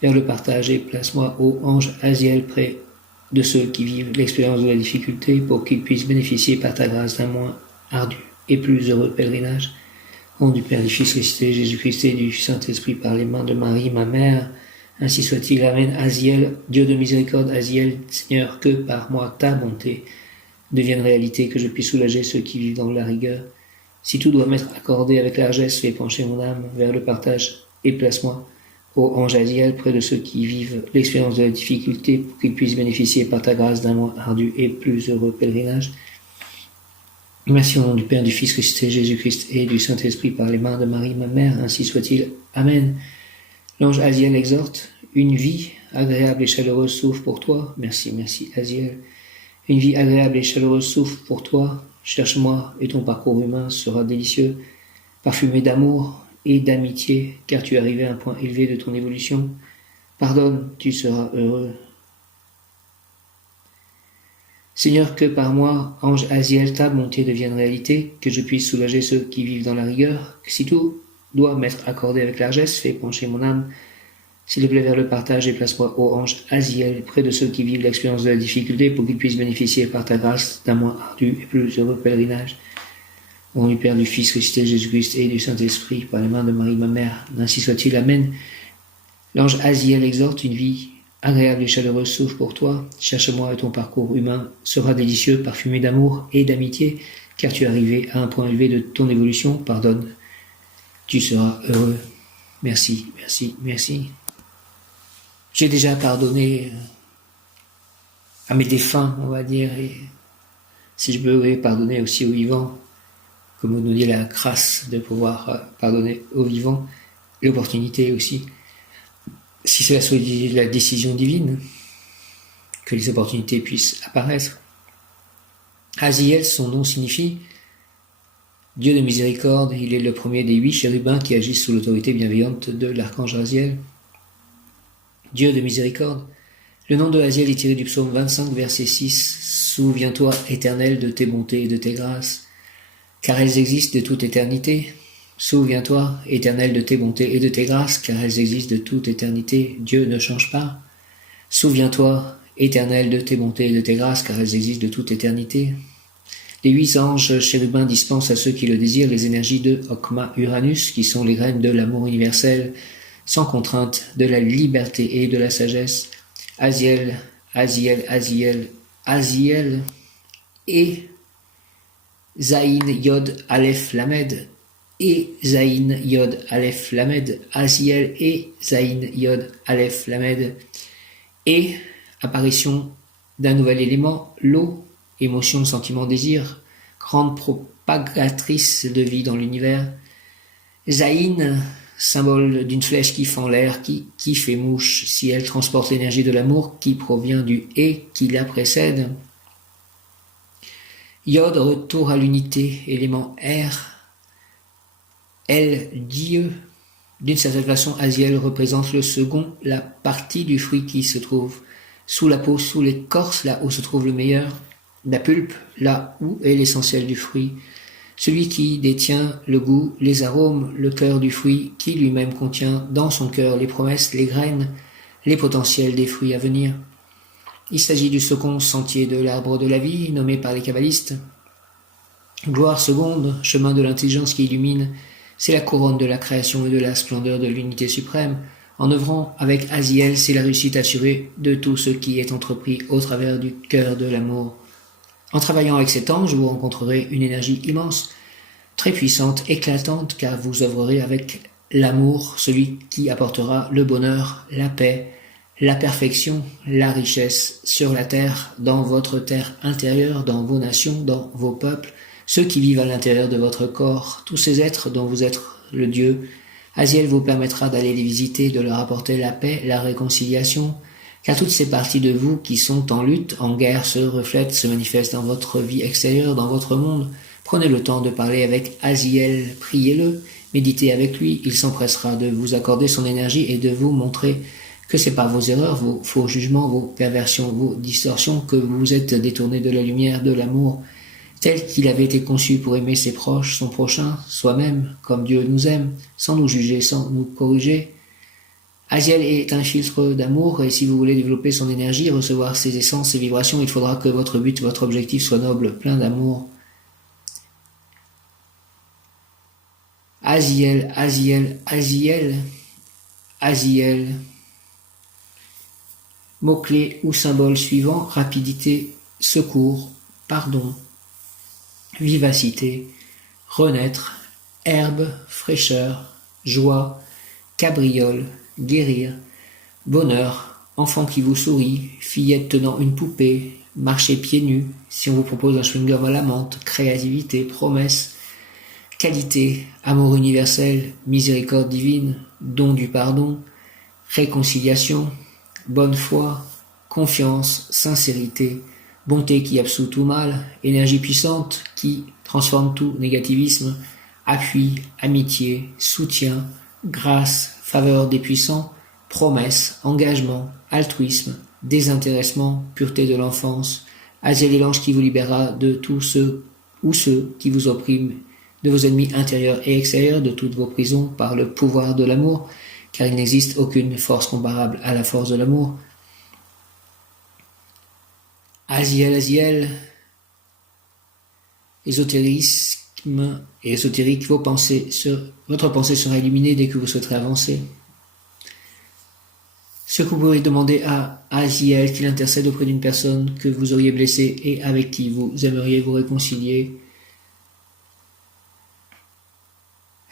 vers le partage et place-moi, ô ange Aziel, près de ceux qui vivent l'expérience de la difficulté, pour qu'ils puissent bénéficier par ta grâce d'un moins ardu et plus heureux pèlerinage. Au nom du Père, du Fils ressuscité, Jésus-Christ et du Saint-Esprit, par les mains de Marie, ma mère, ainsi soit-il. Amen. Aziel, Dieu de miséricorde, Aziel, Seigneur, que par moi ta bonté devienne réalité, que je puisse soulager ceux qui vivent dans la rigueur. Si tout doit m'être accordé avec largesse, fais pencher mon âme vers le partage et place-moi, ô ange Aziel, près de ceux qui vivent l'expérience de la difficulté, pour qu'ils puissent bénéficier par ta grâce d'un moins ardu et plus heureux pèlerinage. Merci au nom du Père, du Fils ressuscité Jésus-Christ et du Saint-Esprit par les mains de Marie, ma mère, ainsi soit-il. Amen. L'ange Aziel exhorte, une vie agréable et chaleureuse s'ouvre pour toi. Merci, merci Aziel. Une vie agréable et chaleureuse s'ouvre pour toi. Cherche-moi et ton parcours humain sera délicieux, parfumé d'amour et d'amitié, car tu es arrivé à un point élevé de ton évolution. Pardonne, tu seras heureux. Seigneur, que par moi, ange Aziel, ta bonté devienne réalité, que je puisse soulager ceux qui vivent dans la rigueur, que si tout doit m'être accordé avec largesse, fais pencher mon âme, s'il te plaît, vers le partage et place-moi, ô ange Aziel, près de ceux qui vivent l'expérience de la difficulté, pour qu'ils puissent bénéficier par ta grâce d'un moins ardu et plus heureux pèlerinage. Au nom du Père, du Fils ressuscité Jésus-Christ et du Saint-Esprit, par les mains de Marie, ma mère, ainsi soit-il. Amen. L'ange Aziel exhorte, une vie agréable et chaleureuse s'ouvre pour toi. Cherche-moi et ton parcours humain sera délicieux, parfumé d'amour et d'amitié, car tu es arrivé à un point élevé de ton évolution. Pardonne, tu seras heureux. Merci, merci, merci. J'ai déjà pardonné à mes défunts, on va dire, et si je peux pardonner aussi aux vivants, comme nous dit la grâce de pouvoir pardonner aux vivants, l'opportunité aussi, si cela soit la décision divine, que les opportunités puissent apparaître. Aziel, son nom signifie Dieu de miséricorde. Il est le premier des 8 chérubins qui agissent sous l'autorité bienveillante de l'archange Aziel. Dieu de miséricorde. Le nom de Aziel est tiré du psaume 25, verset 6. Souviens-toi, Éternel, de tes bontés et de tes grâces, car elles existent de toute éternité. Souviens-toi, Éternel, de tes bontés et de tes grâces, car elles existent de toute éternité. Dieu ne change pas. Souviens-toi, Éternel, de tes bontés et de tes grâces, car elles existent de toute éternité. Les 8 anges chérubins dispensent à ceux qui le désirent les énergies de Okma Uranus, qui sont les graines de l'amour universel, sans contrainte, de la liberté et de la sagesse. Aziel, Aziel, Aziel, Aziel et Zaïn Yod Aleph Lamed et Zaïn Yod Aleph Lamed, Aziel et Zaïn Yod Aleph Lamed, et apparition d'un nouvel élément, l'eau, émotion, sentiment, désir, grande propagatrice de vie dans l'univers. Zaïn, symbole d'une flèche qui fend l'air, qui fait mouche, si elle transporte l'énergie de l'amour qui provient du « et » qui la précède. Yod, retour à l'unité, élément air. Elle, Dieu. D'une certaine façon, Aziel représente le second, la partie du fruit qui se trouve sous la peau, sous l'écorce, là où se trouve le meilleur, la pulpe, là où est l'essentiel du fruit, celui qui détient le goût, les arômes, le cœur du fruit, qui lui-même contient dans son cœur les promesses, les graines, les potentiels des fruits à venir. Il s'agit du second sentier de l'arbre de la vie, nommé par les kabbalistes. Gloire seconde, chemin de l'intelligence qui illumine, c'est la couronne de la création et de la splendeur de l'unité suprême. En œuvrant avec Aziel, c'est la réussite assurée de tout ce qui est entrepris au travers du cœur de l'amour. En travaillant avec cet ange, vous rencontrerez une énergie immense, très puissante, éclatante, car vous œuvrerez avec l'amour, celui qui apportera le bonheur, la paix, la perfection, la richesse sur la terre, dans votre terre intérieure, dans vos nations, dans vos peuples, ceux qui vivent à l'intérieur de votre corps, tous ces êtres dont vous êtes le Dieu. Aziel vous permettra d'aller les visiter, de leur apporter la paix, la réconciliation, car toutes ces parties de vous qui sont en lutte, en guerre, se reflètent, se manifestent dans votre vie extérieure, dans votre monde. Prenez le temps de parler avec Aziel, priez-le, méditez avec lui, il s'empressera de vous accorder son énergie et de vous montrer que c'est par vos erreurs, vos faux jugements, vos perversions, vos distorsions que vous vous êtes détournés de la lumière, de l'amour, tel qu'il avait été conçu pour aimer ses proches, son prochain, soi-même, comme Dieu nous aime, sans nous juger, sans nous corriger. Aziel est un filtre d'amour, et si vous voulez développer son énergie, recevoir ses essences, ses vibrations, il faudra que votre but, votre objectif soit noble, plein d'amour. Aziel, Aziel, Aziel, Aziel. Mots-clés ou symboles suivants, rapidité, secours, pardon, vivacité, renaître, herbe, fraîcheur, joie, cabriole, guérir, bonheur, enfant qui vous sourit, fillette tenant une poupée, marcher pieds nus, si on vous propose un chewing-gum à la menthe, créativité, promesse, qualité, amour universel, miséricorde divine, don du pardon, réconciliation, bonne foi, confiance, sincérité, bonté qui absout tout mal, énergie puissante qui transforme tout négativisme, appui, amitié, soutien, grâce, faveur des puissants, promesse, engagement, altruisme, désintéressement, pureté de l'enfance, Asiel est l'ange qui vous libérera de tous ceux ou ceux qui vous oppriment, de vos ennemis intérieurs et extérieurs, de toutes vos prisons par le pouvoir de l'amour, car il n'existe aucune force comparable à la force de l'amour. Asiel, Asiel, ésotérisme et ésotérique, votre pensée sera illuminée dès que vous souhaiterez avancer. Ce que vous pourrez demander à Asiel qu'il intercède auprès d'une personne que vous auriez blessée et avec qui vous aimeriez vous réconcilier.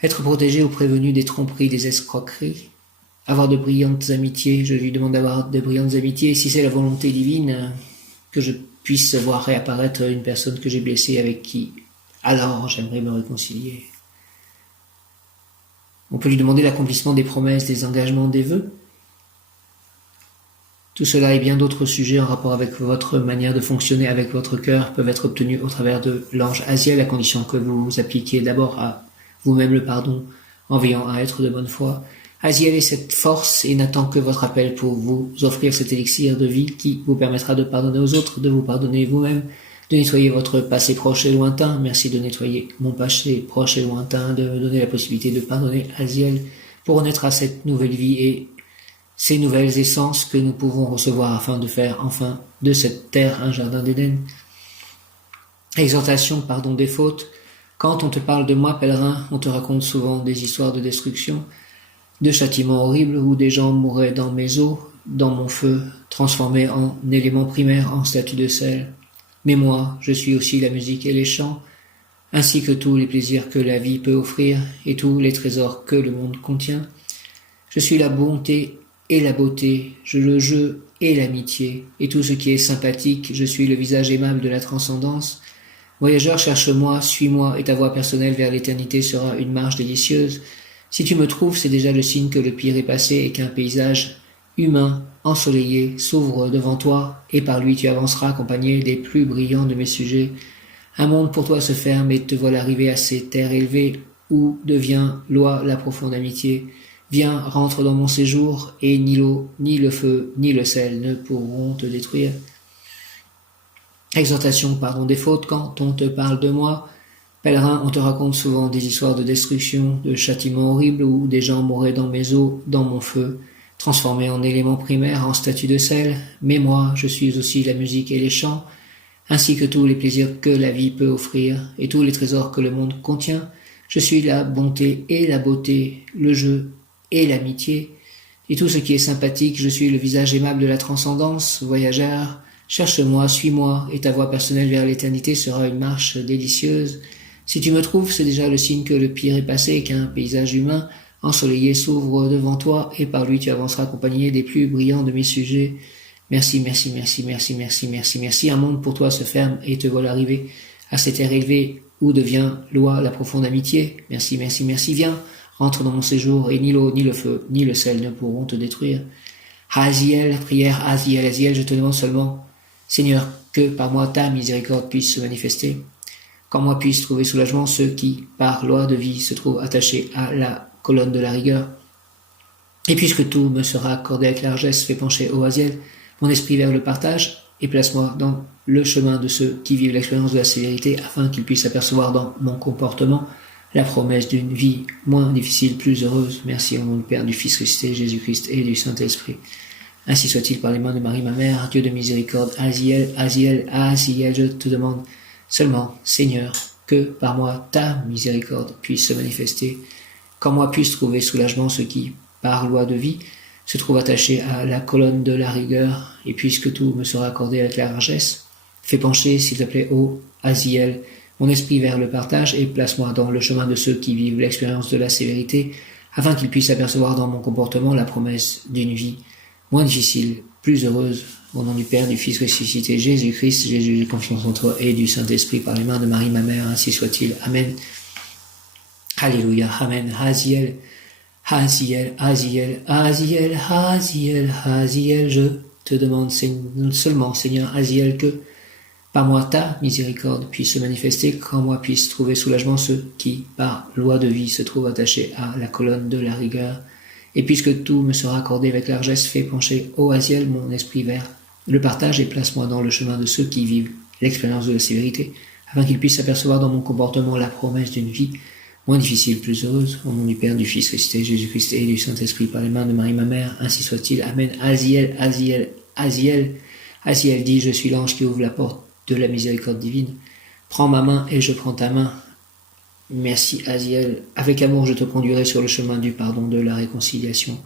Être protégé ou prévenu des tromperies, des escroqueries. Avoir de brillantes amitiés, je lui demande d'avoir de brillantes amitiés. Si c'est la volonté divine, que je puisse voir réapparaître une personne que j'ai blessée avec qui, alors j'aimerais me réconcilier. On peut lui demander l'accomplissement des promesses, des engagements, des vœux. Tout cela et bien d'autres sujets en rapport avec votre manière de fonctionner avec votre cœur peuvent être obtenus au travers de l'ange Asiel, à condition que vous appliquiez d'abord à vous-même le pardon en veillant à être de bonne foi. Asiel est cette force et n'attend que votre appel pour vous offrir cet élixir de vie qui vous permettra de pardonner aux autres, de vous pardonner vous-même, de nettoyer votre passé proche et lointain. Merci de nettoyer mon passé proche et lointain, de me donner la possibilité de pardonner Asiel pour renaître à cette nouvelle vie et ces nouvelles essences que nous pouvons recevoir afin de faire enfin de cette terre un jardin d'Éden. Exhortation, pardon des fautes. Quand on te parle de moi, pèlerin, on te raconte souvent des histoires de destruction, de châtiments horribles où des gens mouraient dans mes eaux, dans mon feu, transformés en éléments primaires, en statue de sel. Mais moi, je suis aussi la musique et les chants, ainsi que tous les plaisirs que la vie peut offrir et tous les trésors que le monde contient. Je suis la bonté et la beauté, le jeu et l'amitié, et tout ce qui est sympathique, je suis le visage aimable de la transcendance. Voyageur, cherche-moi, suis-moi, et ta voie personnelle vers l'éternité sera une marche délicieuse. Si tu me trouves, c'est déjà le signe que le pire est passé et qu'un paysage humain, ensoleillé, s'ouvre devant toi, et par lui tu avanceras accompagné des plus brillants de mes sujets. Un monde pour toi se ferme et te voilà arriver à ces terres élevées où devient loi la profonde amitié. Viens, rentre dans mon séjour, et ni l'eau, ni le feu, ni le sel ne pourront te détruire. Exhortation, pardon des fautes, quand on te parle de moi, pèlerin, on te raconte souvent des histoires de destruction, de châtiments horribles où des gens mouraient dans mes eaux, dans mon feu, transformés en éléments primaires, en statue de sel. Mais moi, je suis aussi la musique et les chants, ainsi que tous les plaisirs que la vie peut offrir et tous les trésors que le monde contient. Je suis la bonté et la beauté, le jeu et l'amitié, et tout ce qui est sympathique, je suis le visage aimable de la transcendance. Voyageur, cherche-moi, suis-moi, et ta voie personnelle vers l'éternité sera une marche délicieuse. Si tu me trouves, c'est déjà le signe que le pire est passé et qu'un paysage humain ensoleillé s'ouvre devant toi, et par lui tu avanceras accompagné des plus brillants de mes sujets. Merci, merci, merci, merci, merci, merci, merci. Un monde pour toi se ferme et te voilà arriver à cette terre élevée où devient loi la profonde amitié. Merci, merci, merci, viens. Rentre dans mon séjour, et ni l'eau, ni le feu, ni le sel ne pourront te détruire. Asiel, prière, Asiel, Asiel, je te demande seulement, Seigneur, que par moi ta miséricorde puisse se manifester, qu'en moi puisse trouver soulagement ceux qui, par loi de vie, se trouvent attachés à la colonne de la rigueur. Et puisque tout me sera accordé avec largesse, fais pencher, ô Asiel, mon esprit vers le partage, et place-moi dans le chemin de ceux qui vivent l'expérience de la sévérité, afin qu'ils puissent apercevoir dans mon comportement la promesse d'une vie moins difficile, plus heureuse. Merci au nom du Père, du Fils ressuscité, Jésus-Christ et du Saint-Esprit. Ainsi soit-il par les mains de Marie, ma mère, Dieu de miséricorde. Asiel, Asiel, Asiel, je te demande seulement, Seigneur, que par moi ta miséricorde puisse se manifester, qu'en moi puisse trouver soulagement ceux qui, par loi de vie, se trouvent attachés à la colonne de la rigueur, et puisque tout me sera accordé avec largesse, Fais pencher, s'il te plaît, ô Aziel, mon esprit vers le partage et place-moi dans le chemin de ceux qui vivent l'expérience de la sévérité, afin qu'ils puissent apercevoir dans mon comportement la promesse d'une vie moins difficile, plus heureuse. Au nom du Père, du Fils ressuscité, Jésus-Christ, Jésus, j'ai confiance en toi, et du Saint-Esprit par les mains de Marie, ma mère, ainsi soit-il. Amen. Alléluia. Amen. Aziel, Aziel, Aziel, Aziel, Aziel, Aziel, je te demande seulement, Seigneur Aziel, que par moi ta miséricorde puisse se manifester, qu'en moi puisse trouver soulagement ceux qui, par loi de vie, se trouvent attachés à la colonne de la rigueur. Et puisque tout me sera accordé avec largesse, fais pencher, ô Aziel, mon esprit vers le partage et place-moi dans le chemin de ceux qui vivent l'expérience de la sévérité, afin qu'ils puissent apercevoir dans mon comportement la promesse d'une vie moins difficile, plus heureuse. Au nom du Père, du Fils ressuscité, Jésus-Christ et du Saint-Esprit par les mains de Marie, ma mère, ainsi soit-il. Amen. Aziel, Aziel, Aziel. Aziel dit, je suis l'ange qui ouvre la porte de la miséricorde divine. Prends ma main et je prends ta main. Merci Aziel. Avec amour, je te conduirai sur le chemin du pardon, de la réconciliation.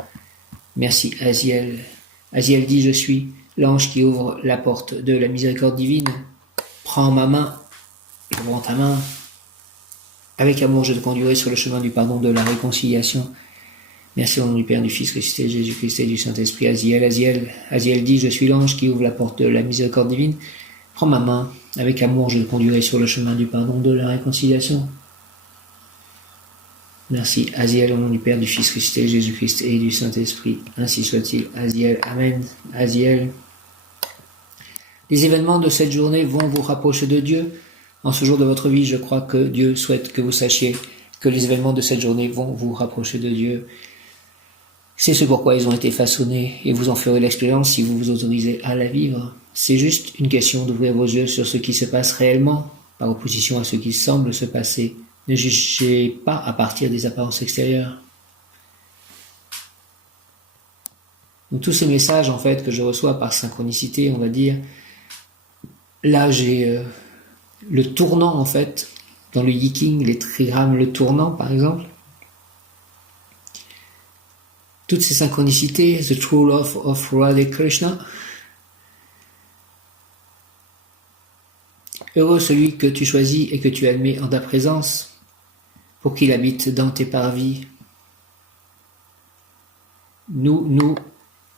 Merci Aziel. Aziel dit, je suis l'ange qui ouvre la porte de la miséricorde divine. Prends ma main, je prends ta main. Avec amour, je te conduirai sur le chemin du pardon, de la réconciliation. Merci au nom du Père, du Fils ressuscité, Jésus-Christ et du Saint-Esprit. Aziel, Aziel. Aziel dit, je suis l'ange qui ouvre la porte de la miséricorde divine. Prends ma main. Avec amour, je te conduirai sur le chemin du pardon, de la réconciliation. Merci, Aziel, au nom du Père, du Fils ressuscité, Jésus-Christ et du Saint-Esprit. Ainsi soit-il. Aziel, Amen. Aziel. Les événements de cette journée vont vous rapprocher de Dieu. En ce jour de votre vie, je crois que Dieu souhaite que vous sachiez que les événements de cette journée vont vous rapprocher de Dieu. C'est ce pourquoi ils ont été façonnés et vous en ferez l'expérience si vous vous autorisez à la vivre. C'est juste une question d'ouvrir vos yeux sur ce qui se passe réellement, par opposition à ce qui semble se passer. Ne jugez pas à partir des apparences extérieures. Donc, tous ces messages en fait que je reçois par synchronicité, on va dire, là j'ai le tournant en fait, dans le yiking, les trigrammes, le tournant par exemple. Toutes ces synchronicités, the true love of Radha Krishna. Heureux celui que tu choisis et que tu admets en ta présence, pour qu'il habite dans tes parvis. Nous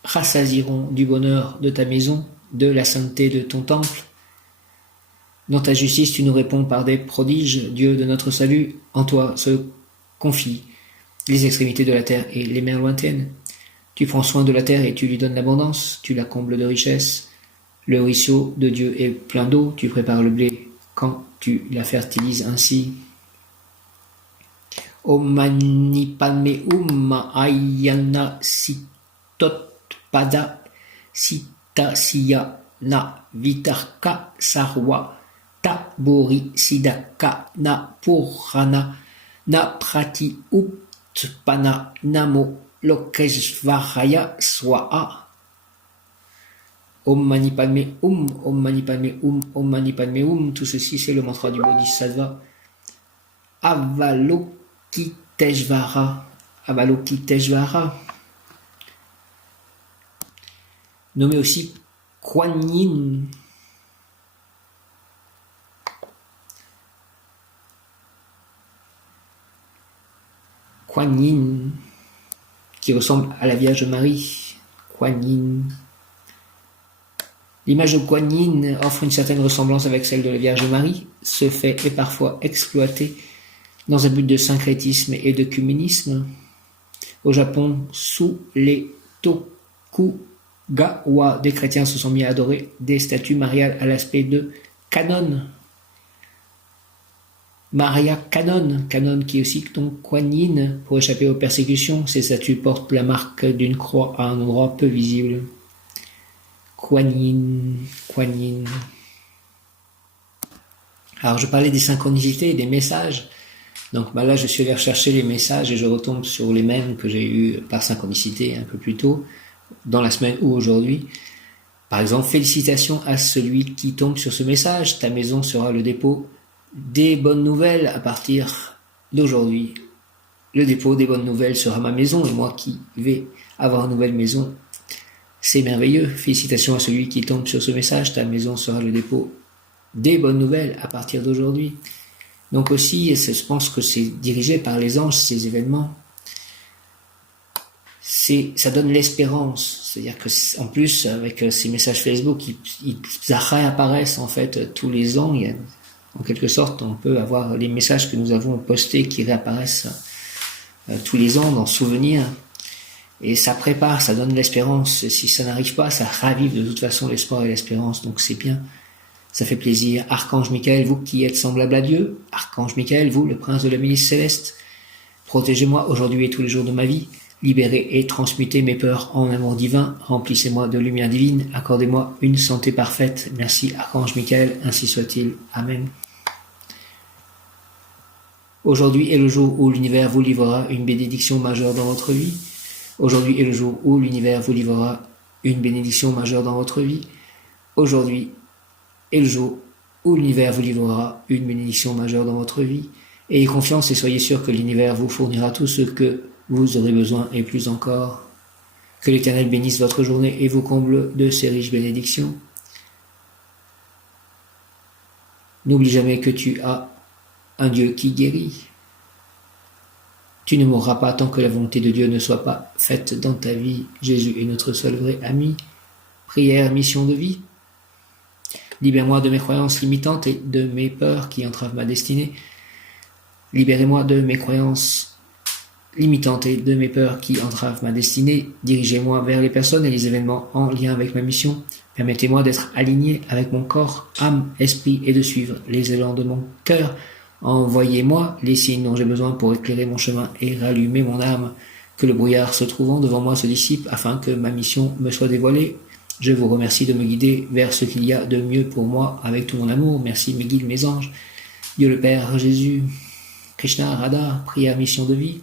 rassasierons du bonheur de ta maison, de la sainteté de ton temple. Dans ta justice, tu nous réponds par des prodiges, Dieu de notre salut. En toi se confient les extrémités de la terre et les mers lointaines. Tu prends soin de la terre et tu lui donnes l'abondance, tu la combles de richesses. Le ruisseau de Dieu est plein d'eau, tu prépares le blé quand tu la fertilises ainsi. Om Mani Padme Hum Ayana Sitot Pada Sita Siya Na Vitarka Sarwa Tabori Sidaka Na Purana Na Prati Utpana Namo Lokeshvaraya Swaha. Om Mani Padme Hum, Om Mani Padme Hum, Om Mani Padme Hum. Tout ceci, c'est le mantra du Bodhisattva. Avalokiteshvara, Avalokiteshvara, nommé aussi Kuan Yin. Kuan Yin, qui ressemble à la Vierge Marie. Kuan Yin. L'image de Kuan Yin offre une certaine ressemblance avec celle de la Vierge Marie. Ce fait est parfois exploité dans un but de syncrétisme et de d'œcuménisme. Au Japon, sous les Tokugawa, des chrétiens se sont mis à adorer des statues mariales à l'aspect de Kannon. Maria Kannon, Kannon qui est aussi donc Kuan Yin. Pour échapper aux persécutions, ces statues portent la marque d'une croix à un endroit peu visible. Kuan Yin, Kuan Yin. Alors je parlais des synchronicités et des messages. Donc là je suis allé rechercher les messages et je retombe sur les mêmes que j'ai eus par synchronicité un peu plus tôt, dans la semaine ou aujourd'hui. Par exemple, félicitations à celui qui tombe sur ce message. Ta maison sera le dépôt des bonnes nouvelles à partir d'aujourd'hui. Le dépôt des bonnes nouvelles sera ma maison et moi qui vais avoir une nouvelle maison. C'est merveilleux. Félicitations à celui qui tombe sur ce message. Ta maison sera le dépôt des bonnes nouvelles à partir d'aujourd'hui. Donc aussi, je pense que c'est dirigé par les anges, ces événements. Ça donne l'espérance. C'est-à-dire que, en plus, avec ces messages Facebook, ils réapparaissent en fait tous les ans. En quelque sorte, on peut avoir les messages que nous avons postés qui réapparaissent tous les ans dans Souvenir. Et ça prépare, ça donne l'espérance. Si ça n'arrive pas, ça ravive de toute façon l'espoir et l'espérance. Donc c'est bien. Ça fait plaisir. Archange Michael, vous qui êtes semblable à Dieu. Archange Michael, vous, le prince de la milice céleste. Protégez-moi aujourd'hui et tous les jours de ma vie. Libérez et transmutez mes peurs en amour divin. Remplissez-moi de lumière divine. Accordez-moi une santé parfaite. Merci, Archange Michael. Ainsi soit-il. Amen. Aujourd'hui est le jour où l'univers vous livrera une bénédiction majeure dans votre vie. Aujourd'hui est le jour où l'univers vous livrera une bénédiction majeure dans votre vie. Aujourd'hui est le jour où l'univers vous livrera une bénédiction majeure dans votre vie. Ayez confiance et soyez sûr que l'univers vous fournira tout ce que vous aurez besoin et plus encore. Que l'Éternel bénisse votre journée et vous comble de ses riches bénédictions. N'oublie jamais que tu as un Dieu qui guérit. Tu ne mourras pas tant que la volonté de Dieu ne soit pas faite dans ta vie. Jésus est notre seul vrai ami. Prière, mission de vie. Libère-moi de mes croyances limitantes et de mes peurs qui entravent ma destinée. Libérez-moi de mes croyances limitantes et de mes peurs qui entravent ma destinée. Dirigez-moi vers les personnes et les événements en lien avec ma mission. Permettez-moi d'être aligné avec mon corps, âme, esprit et de suivre les élans de mon cœur. Envoyez-moi les signes dont j'ai besoin pour éclairer mon chemin et rallumer mon âme. Que le brouillard se trouvant devant moi se dissipe afin que ma mission me soit dévoilée. Je vous remercie de me guider vers ce qu'il y a de mieux pour moi avec tout mon amour. Merci mes guides, mes anges. Dieu le Père, Jésus, Krishna, Radha, prière, mission de vie.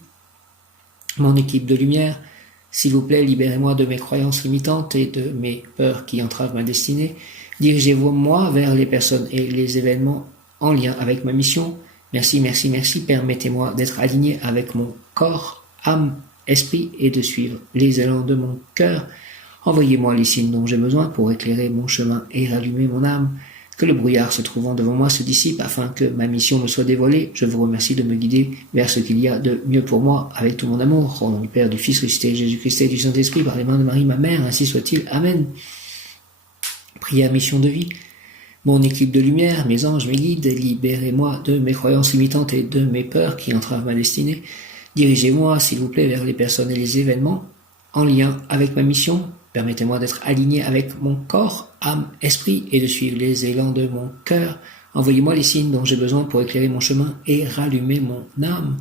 Mon équipe de lumière, s'il vous plaît, libérez-moi de mes croyances limitantes et de mes peurs qui entravent ma destinée. Dirigez-moi vers les personnes et les événements en lien avec ma mission. Merci, merci, merci. Permettez-moi d'être aligné avec mon corps, âme, esprit et de suivre les élans de mon cœur. Envoyez-moi les signes dont j'ai besoin pour éclairer mon chemin et rallumer mon âme. Que le brouillard se trouvant devant moi se dissipe afin que ma mission me soit dévoilée. Je vous remercie de me guider vers ce qu'il y a de mieux pour moi avec tout mon amour. Au nom du Père, du Fils ressuscité, Jésus-Christ et du Saint-Esprit, par les mains de Marie, ma mère, ainsi soit-il. Amen. Prière, mission de vie. Mon équipe de lumière, mes anges, mes guides, libérez-moi de mes croyances limitantes et de mes peurs qui entravent ma destinée. Dirigez-moi, s'il vous plaît, vers les personnes et les événements en lien avec ma mission. Permettez-moi d'être aligné avec mon corps, âme, esprit et de suivre les élans de mon cœur. Envoyez-moi les signes dont j'ai besoin pour éclairer mon chemin et rallumer mon âme.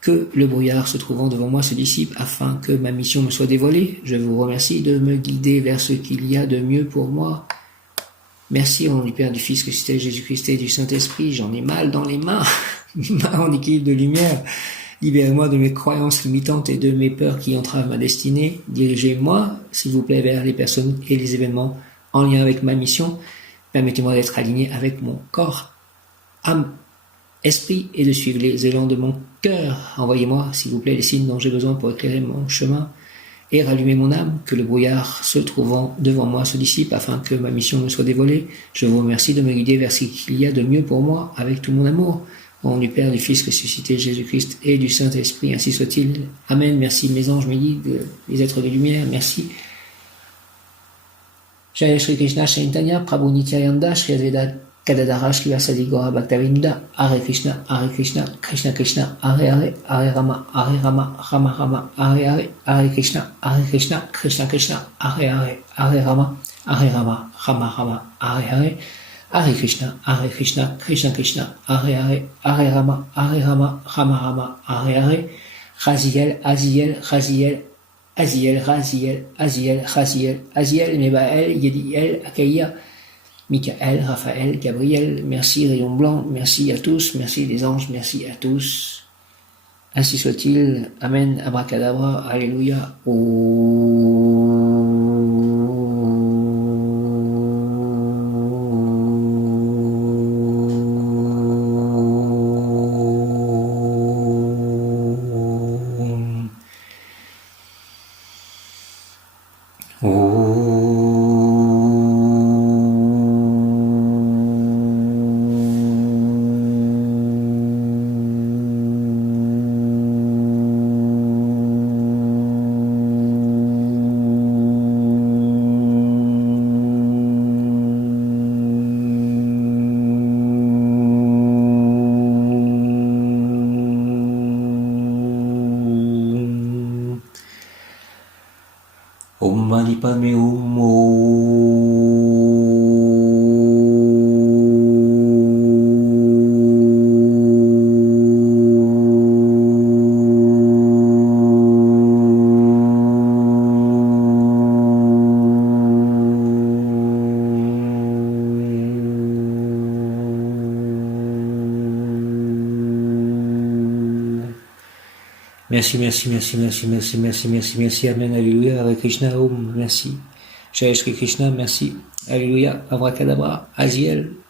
Que le brouillard se trouvant devant moi se dissipe afin que ma mission me soit dévoilée. Je vous remercie de me guider vers ce qu'il y a de mieux pour moi. Merci au nom du Père, du Fils, ressuscité, Jésus-Christ et du Saint-Esprit. J'en ai mal dans les mains. Mon équipe de lumière. Libérez-moi de mes croyances limitantes et de mes peurs qui entravent ma destinée. Dirigez-moi, s'il vous plaît, vers les personnes et les événements en lien avec ma mission. Permettez-moi d'être aligné avec mon corps, âme, esprit et de suivre les élans de mon cœur. Envoyez-moi, s'il vous plaît, les signes dont j'ai besoin pour éclairer mon chemin et rallumer mon âme. Que le brouillard se trouvant devant moi se dissipe afin que ma mission me soit dévoilée. Je vous remercie de me guider vers ce qu'il y a de mieux pour moi avec tout mon amour. Au nom du Père, du Fils ressuscité, Jésus-Christ et du Saint-Esprit, ainsi soit-il. Amen. Merci mes anges, mes guides, les êtres de lumière. Merci. Jaya Shri Krishna Chaitanya Prabhu Nityananda Shri Advaita Gadadhara Shri Vasadi Gaura Bhaktavinda Hare Krishna Krishna Krishna Hare Hare Rama Rama Rama Hare Krishna Krishna Krishna Hare Rama Rama Rama Hare Krishna Krishna Krishna Hare Rama Rama Hare Raziel Aziel, Mebaël, Yediel, Akaïa, Michael, Raphaël, Gabriel, merci Rayon Blanc, merci à tous, merci les anges, merci à tous. Ainsi soit-il, Amen, Abracadabra, Alléluia, Om Mani Padme Hum. Merci, merci, merci, merci, merci, merci, merci, merci, Amen, Alléluia, Hare Krishna, Om, merci. Jai Shri Krishna, merci, Alléluia, Abracadabra, Aziel.